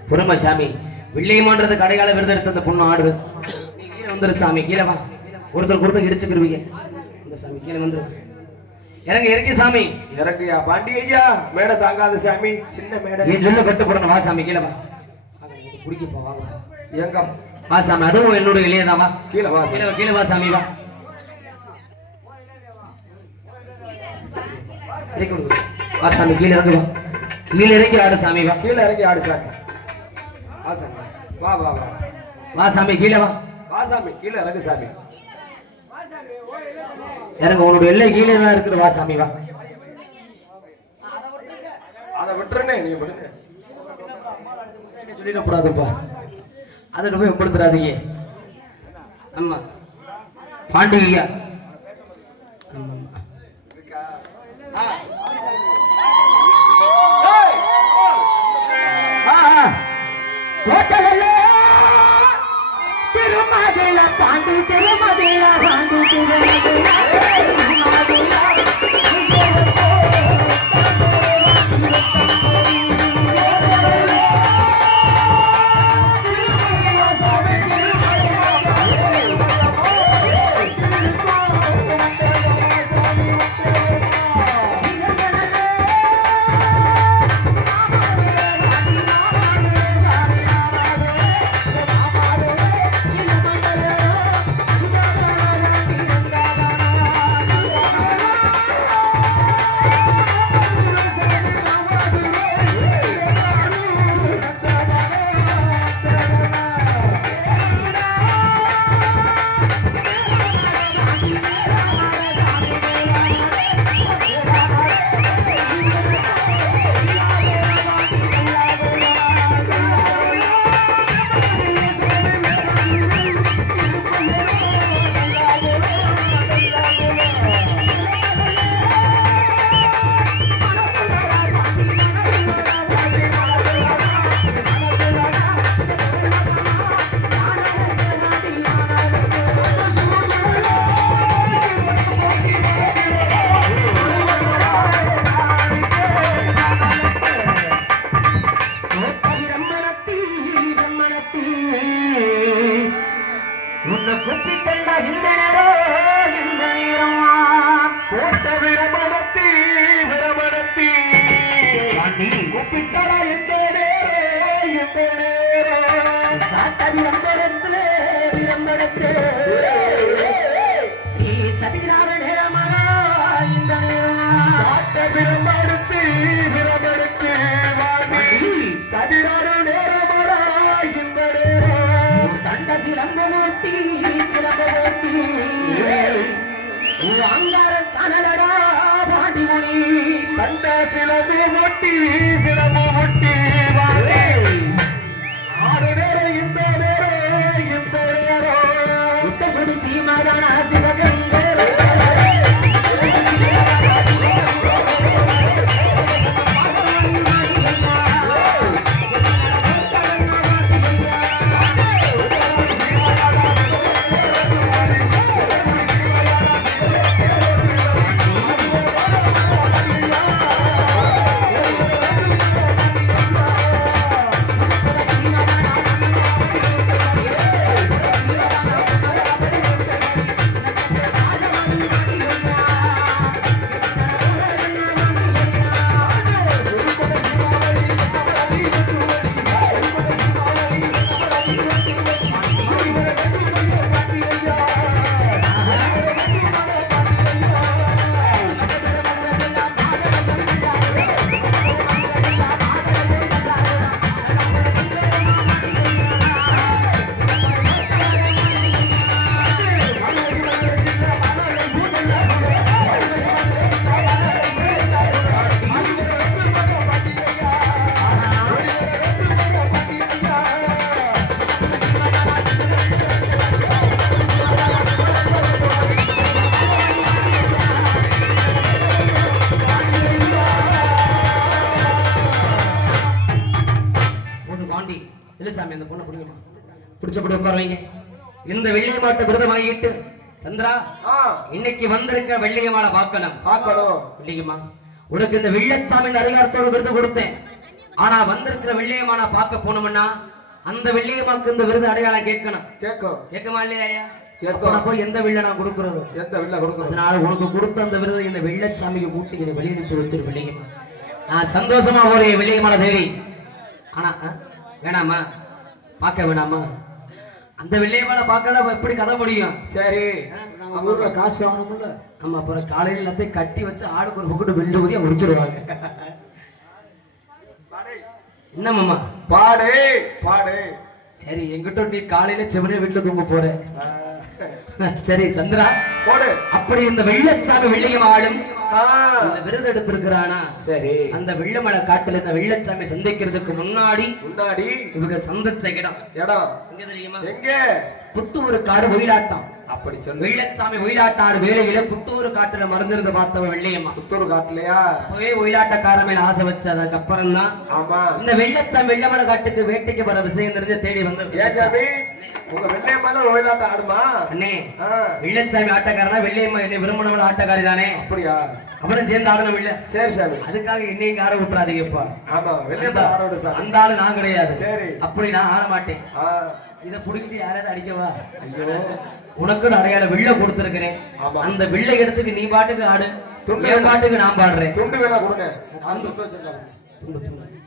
பொறுமை சாமி வெள்ளியம்மான்றது கடைகால விருது எடுத்த அந்த பொண்ணு ஆடுது. நீ கீழே வந்துரு சாமி கீழே வா ஒருத்தர் இடிச்சுக்கிருவீங்க. இந்த சாமி கீழே வந்துரு இறங்கி சாமி இறக்குயா பாண்டி ஐயா மேடை தாங்காத சாமி சின்ன மேடை நீ சொல்ல கட்டுப்படணும். வா சாமி கீழே வா குடிக்கப்பா வாங்க எங்கம் வா சாமி அதுவும் என்னோட இளையதான் வா கீழே வா கீழே வா சாமி வா வா சாமி கீழே இறங்கு வா கீழே இறங்கி ஆடு சாமி வா கீழே இறங்கி ஆடு சாமி வா சாமி வா வா வா வா சாமி கீழே வா வா சாமி கீழே இறங்கு சாமி இறங்க உன்னோட எல்லை கீழே தான் இருக்குது. வா சாமி வா அதை விட்டுருனே நீ விடுங்க சொல்லிடக்கூடாதுப்பா அதை போய் வெளிப்படுத்துறாதீங்க. ஆமா பாண்டி ஐயா திருமதில பாண்டி திருமதில பாண்டி ஒரு அங்காரம் கனலடா பாண்டிமணி கண்ட சிலம்பு முட்டி சிலம்பு முட்டி வாழே ஆடு நேரம் இந்த நேரம் இந்த நேரம் உத்தகுடி சீமாதான சிவகங்கை சாமி அந்த பொண்ணை பிடிக்கமா பிடிச்சப்படி உட்காருவீங்க. இந்த வெள்ளை மாட்டு விரதம் வாங்கிட்டு சந்திரா இன்னைக்கு வந்திருக்க வெள்ளையமால பார்க்கணும் இல்லைங்கம்மா. உனக்கு இந்த வெள்ளச்சாமி அதிகாரத்தோட விருது கொடுத்தேன். ஆனா வந்திருக்கிற வெள்ளையமான பார்க்க போனோம்னா அந்த வெள்ளையமாக்கு இந்த விருது அடையாளம் கேட்கணும். கேட்குமா இல்லையா ஐயா? போய் எந்த வெள்ள நான் கொடுக்குறோம் எந்த வெள்ள கொடுக்குறோம். அதனால உனக்கு கொடுத்த அந்த விருது இந்த வெள்ளச்சாமிக்கு கூட்டி வெளியெடுத்து வச்சிரு வெள்ளையம்மா. நான் சந்தோஷமா ஒரு வெள்ளையமான தேவி. ஆனா வேணாமா பார்க்க வேணாமா? அந்த வெள்ளையமால பார்க்கல எப்படி கதை முடியும்? சரி ஊர்ல காசு வாங்கணும்ல. நம்ம அப்புறம் காலையில எல்லாத்தையும் கட்டி வச்சு ஆடுக்கு ஒரு பக்கத்து வெள்ளு ஊரியா முடிச்சிருவாங்க. என்னமாமா பாடு பாடு. சரி எங்கிட்ட நீ காலையில செவனே வீட்டுல தூங்க போற. சரி சந்திரா போடு. அப்படி இந்த வெள்ளச்சாமி வெள்ளையமாளும் இந்த விருது எடுத்திருக்கிறானா? சரி அந்த வெள்ளமலை காட்டுல இந்த வெள்ளச்சாமி சந்திக்கிறதுக்கு முன்னாடி இவங்க சந்திச்ச இடம் எங்க தெரியுமா? எங்க? புத்தூர் காடு ஒயிலாட்டம். அப்படி சொல்லு. வெள்ளச்சாமி ஒயிலாட்டாடு வேலையில புத்தூர் காட்டுல மறந்திருந்து பார்த்தவ வெள்ளையம்மா. புத்தூர் காட்டுலயா? அப்பவே ஒயிலாட்டக்கார மேல ஆசை வச்சு அதுக்கப்புறம் தான் இந்த வெள்ளச்சாமி வெள்ளமலை காட்டுக்கு வேட்டைக்கு வர விஷயம் தெரிஞ்சு தேடி வந்து உங்க வெள்ளையம்மா ஒயிலாட்டம் ஆடுமா? அண்ணே வெள்ளச்சாமி ஆட்டக்காரனா வெள்ளையம்மா என்னை விரும்பினவள் ஆட்டக்காரி தானே. அப்படியா? அப்புறம் சேர்ந்து ஆடணும் இல்ல? சரி சாமி. அதுக்காக என்னையும் ஆட விட்டுறாதீங்கப்பா. ஆமா வெள்ளையம்மா ஆட விடு சார். அந்த ஆளு நான் கிடையாது. சரி அப்படி நான் ஆட மாட்டேன். இத புடிக்கிட்டு யாராவது அடிக்கவா? ஐயோ உனக்கு அடையாள வில்ல கொடுத்திருக்கிறேன். அந்த வில்லை எடுத்துட்டு நீ பாட்டுக்கு ஆடு, என் பாட்டுக்கு நான் பாடுறேன். துண்டு வேணா கொடுங்க.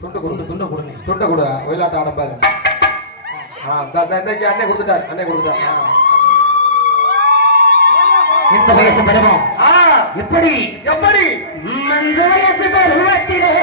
துண்டு கொடுங்க. துண்டை கொடு. ஒயிலாட்டம் ஆட பாரு. அண்ணே கொடுத்துட்டார். அண்ணே கொடுத்துட்டார். இந்த வயசு பருவம் எப்படி எப்படி மஞ்ச வயசு பருவத்திலே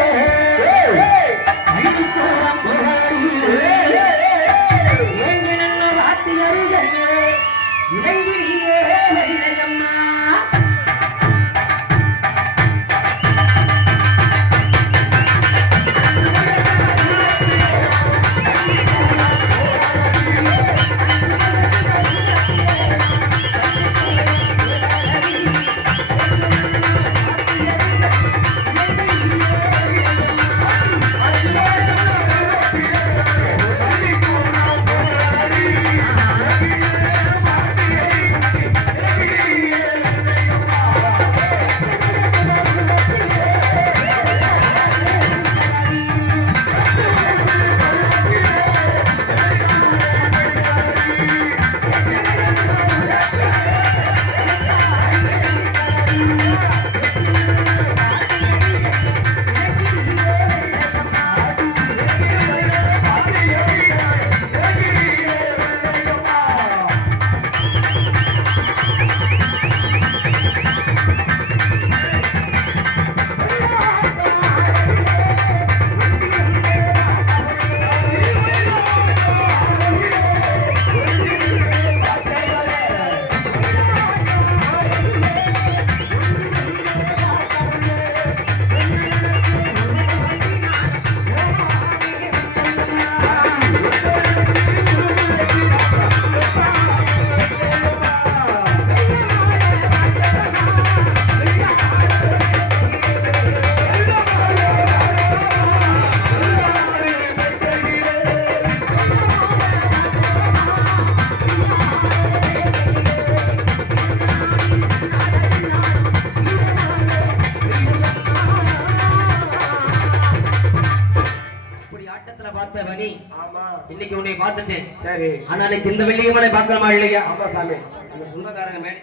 பார்த்துட்டேன். சரி. ஆனா இன்னைக்கு இந்த வெள்ளியம்மனை பார்க்கலாமா இல்லையா? ஆமா சாமி. உங்க சொந்தக்காரங்க மேடை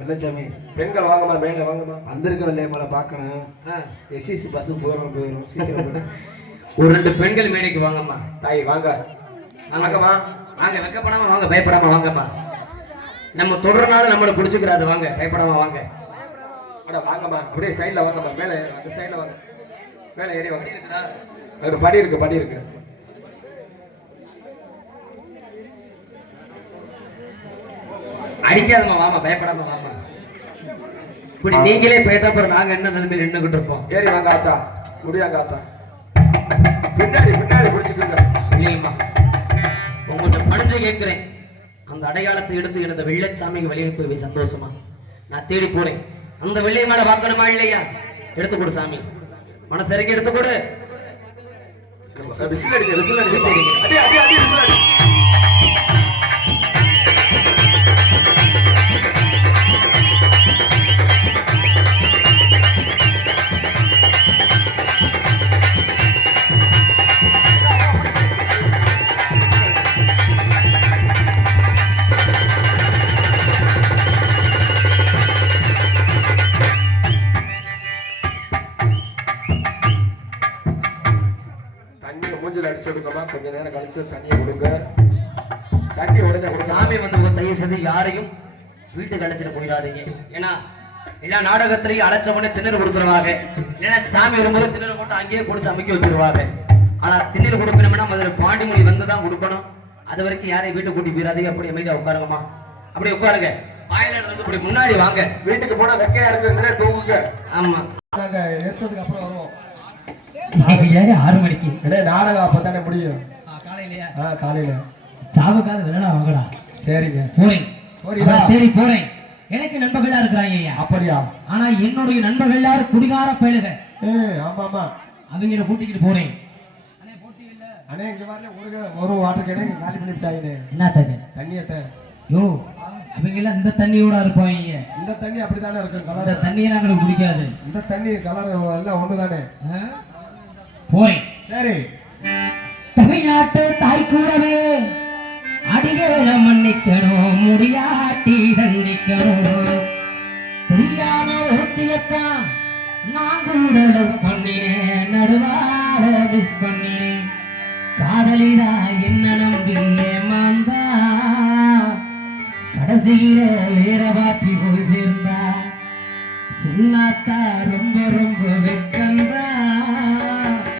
வெள்ளச்சாமி பெண்கள் வாங்கம்மா, மேல வாங்கம்மா. வந்திருக்க வெள்ளையம்மலை பார்க்கணும். எஸ்சிசி பஸ் போயிடும் சீக்கிரம் போயிடும். ஒரு 2 பெண்கள் மேடைக்கு வாங்கம்மா. தாய் வாங்க. வாங்கம்மா. வாங்க, வெக்கப்படாம வாங்க, பயப்படாம வாங்கம்மா. நம்ம தொடர்னால நம்மளை பிடிச்சிக்கிறாது. வாங்க, பயப்படாம வாங்க. அட வாங்கம்மா, அப்படியே சைடுல வாங்கம்மா. மேல அந்த சைடுல வாங்க. மேல ஏறி வாங்க. அது படி இருக்கு. அடிக்காதம்மா, வாமா, பயப்படாம வாமா. இப்படி நீங்களே பேசப்போற நாங்க என்ன நிலைமையில நின்னுகிட்டு இருப்போம். ஏறி வாங்க ஆத்தா. முடியாங்க ஆத்தா. பின்னாடி பிடிச்சிக்கோங்க. இல்லையம்மா, உங்கள்கிட்ட பணிஞ்சு கேட்கிறேன். அந்த அடையாளத்தை எடுத்து எனது வெள்ளச்சாமிக்கு வெளியே போய் சந்தோஷமா நான் தேடி போறேன். அந்த வெள்ளை மேல பார்க்கணுமா இல்லையா? எடுத்து கொடு சாமி, மனசரிக்கு எடுத்து கொடு. விசில் அடிக்க அடி விசில் அடி. அடிச்சு விடுங்கம்மா. கொஞ்ச நேரம் கழிச்சு தண்ணியை கொடுங்க. தண்ணி உடனே கொடுங்க. சாமி வந்து உங்க தயவு செய்து யாரையும் வீட்டுக்கு அழைச்சிட்டு போயிடாதீங்க. ஏன்னா எல்லா நாடகத்திலையும் அழைச்சவனே திண்ணறு கொடுத்துருவாங்க. ஏன்னா சாமி வரும்போது திண்ணறு போட்டு அங்கேயே குடிச்சு அமைக்க வச்சிருவாங்க. ஆனா திண்ணறு கொடுக்கணும்னா முதல்ல பாண்டிமொழி வந்து தான் கொடுக்கணும். அது வரைக்கும் யாரையும் வீட்டுக்கு கூட்டி போயிடாதீங்க. அப்படி அமைதியா உட்காருங்கம்மா. அப்படி உட்காருங்க. வாயில இருந்து இப்படி முன்னாடி வாங்க. வீட்டுக்கு போனா வெக்கையா இருக்கு, தூங்குங்க. ஆமா, நாங்க எடுத்ததுக்கு அப்புறம் வருவோம். 6 மணிக்கு நாடகம் அப்பதானே முடியும். காலையிலயா? காலையில சாவுக்காக வேணா வாங்கடா. சரிங்க, போறேன். தேடி போறேன். எனக்கு நண்பர்களா இருக்கிறாங்க. அப்படியா? ஆனா என்னுடைய நண்பர்கள் எல்லாரும் குடிகார பயலுக. ஆமா. அவங்கள கூட்டிக்கிட்டு போறேன். அண்ணே இங்க வரல, ஒரு வாட்டர் கேனே காலி பண்ணி விட்டாங்க. என்ன தண்ணியத்தை யோ, அவங்க எல்லாம் இந்த தண்ணியோட இருப்பாங்க. இந்த தண்ணி அப்படித்தானே இருக்கு கலர். இந்த தண்ணியை நாங்களுக்கு பிடிக்காது. இந்த தண்ணி கலர் எல்லாம் ஒண்ணுதானே. போறேன். சரி. தமிழ்நாட்டு தாய் கூடவே அடிகள மன்னிக்கணும், முடியாட்டி தண்டிக்கணும். தெரியாம ஒருத்தியத்தான் நான் கூட பண்ணினேன், நடுவார மிஸ் பண்ணினேன். காதலிதா என்ன நம்பி ஏமாந்தா, கடைசியில வேற பாத்தி போய் சேர்ந்தா. சின்னாத்தா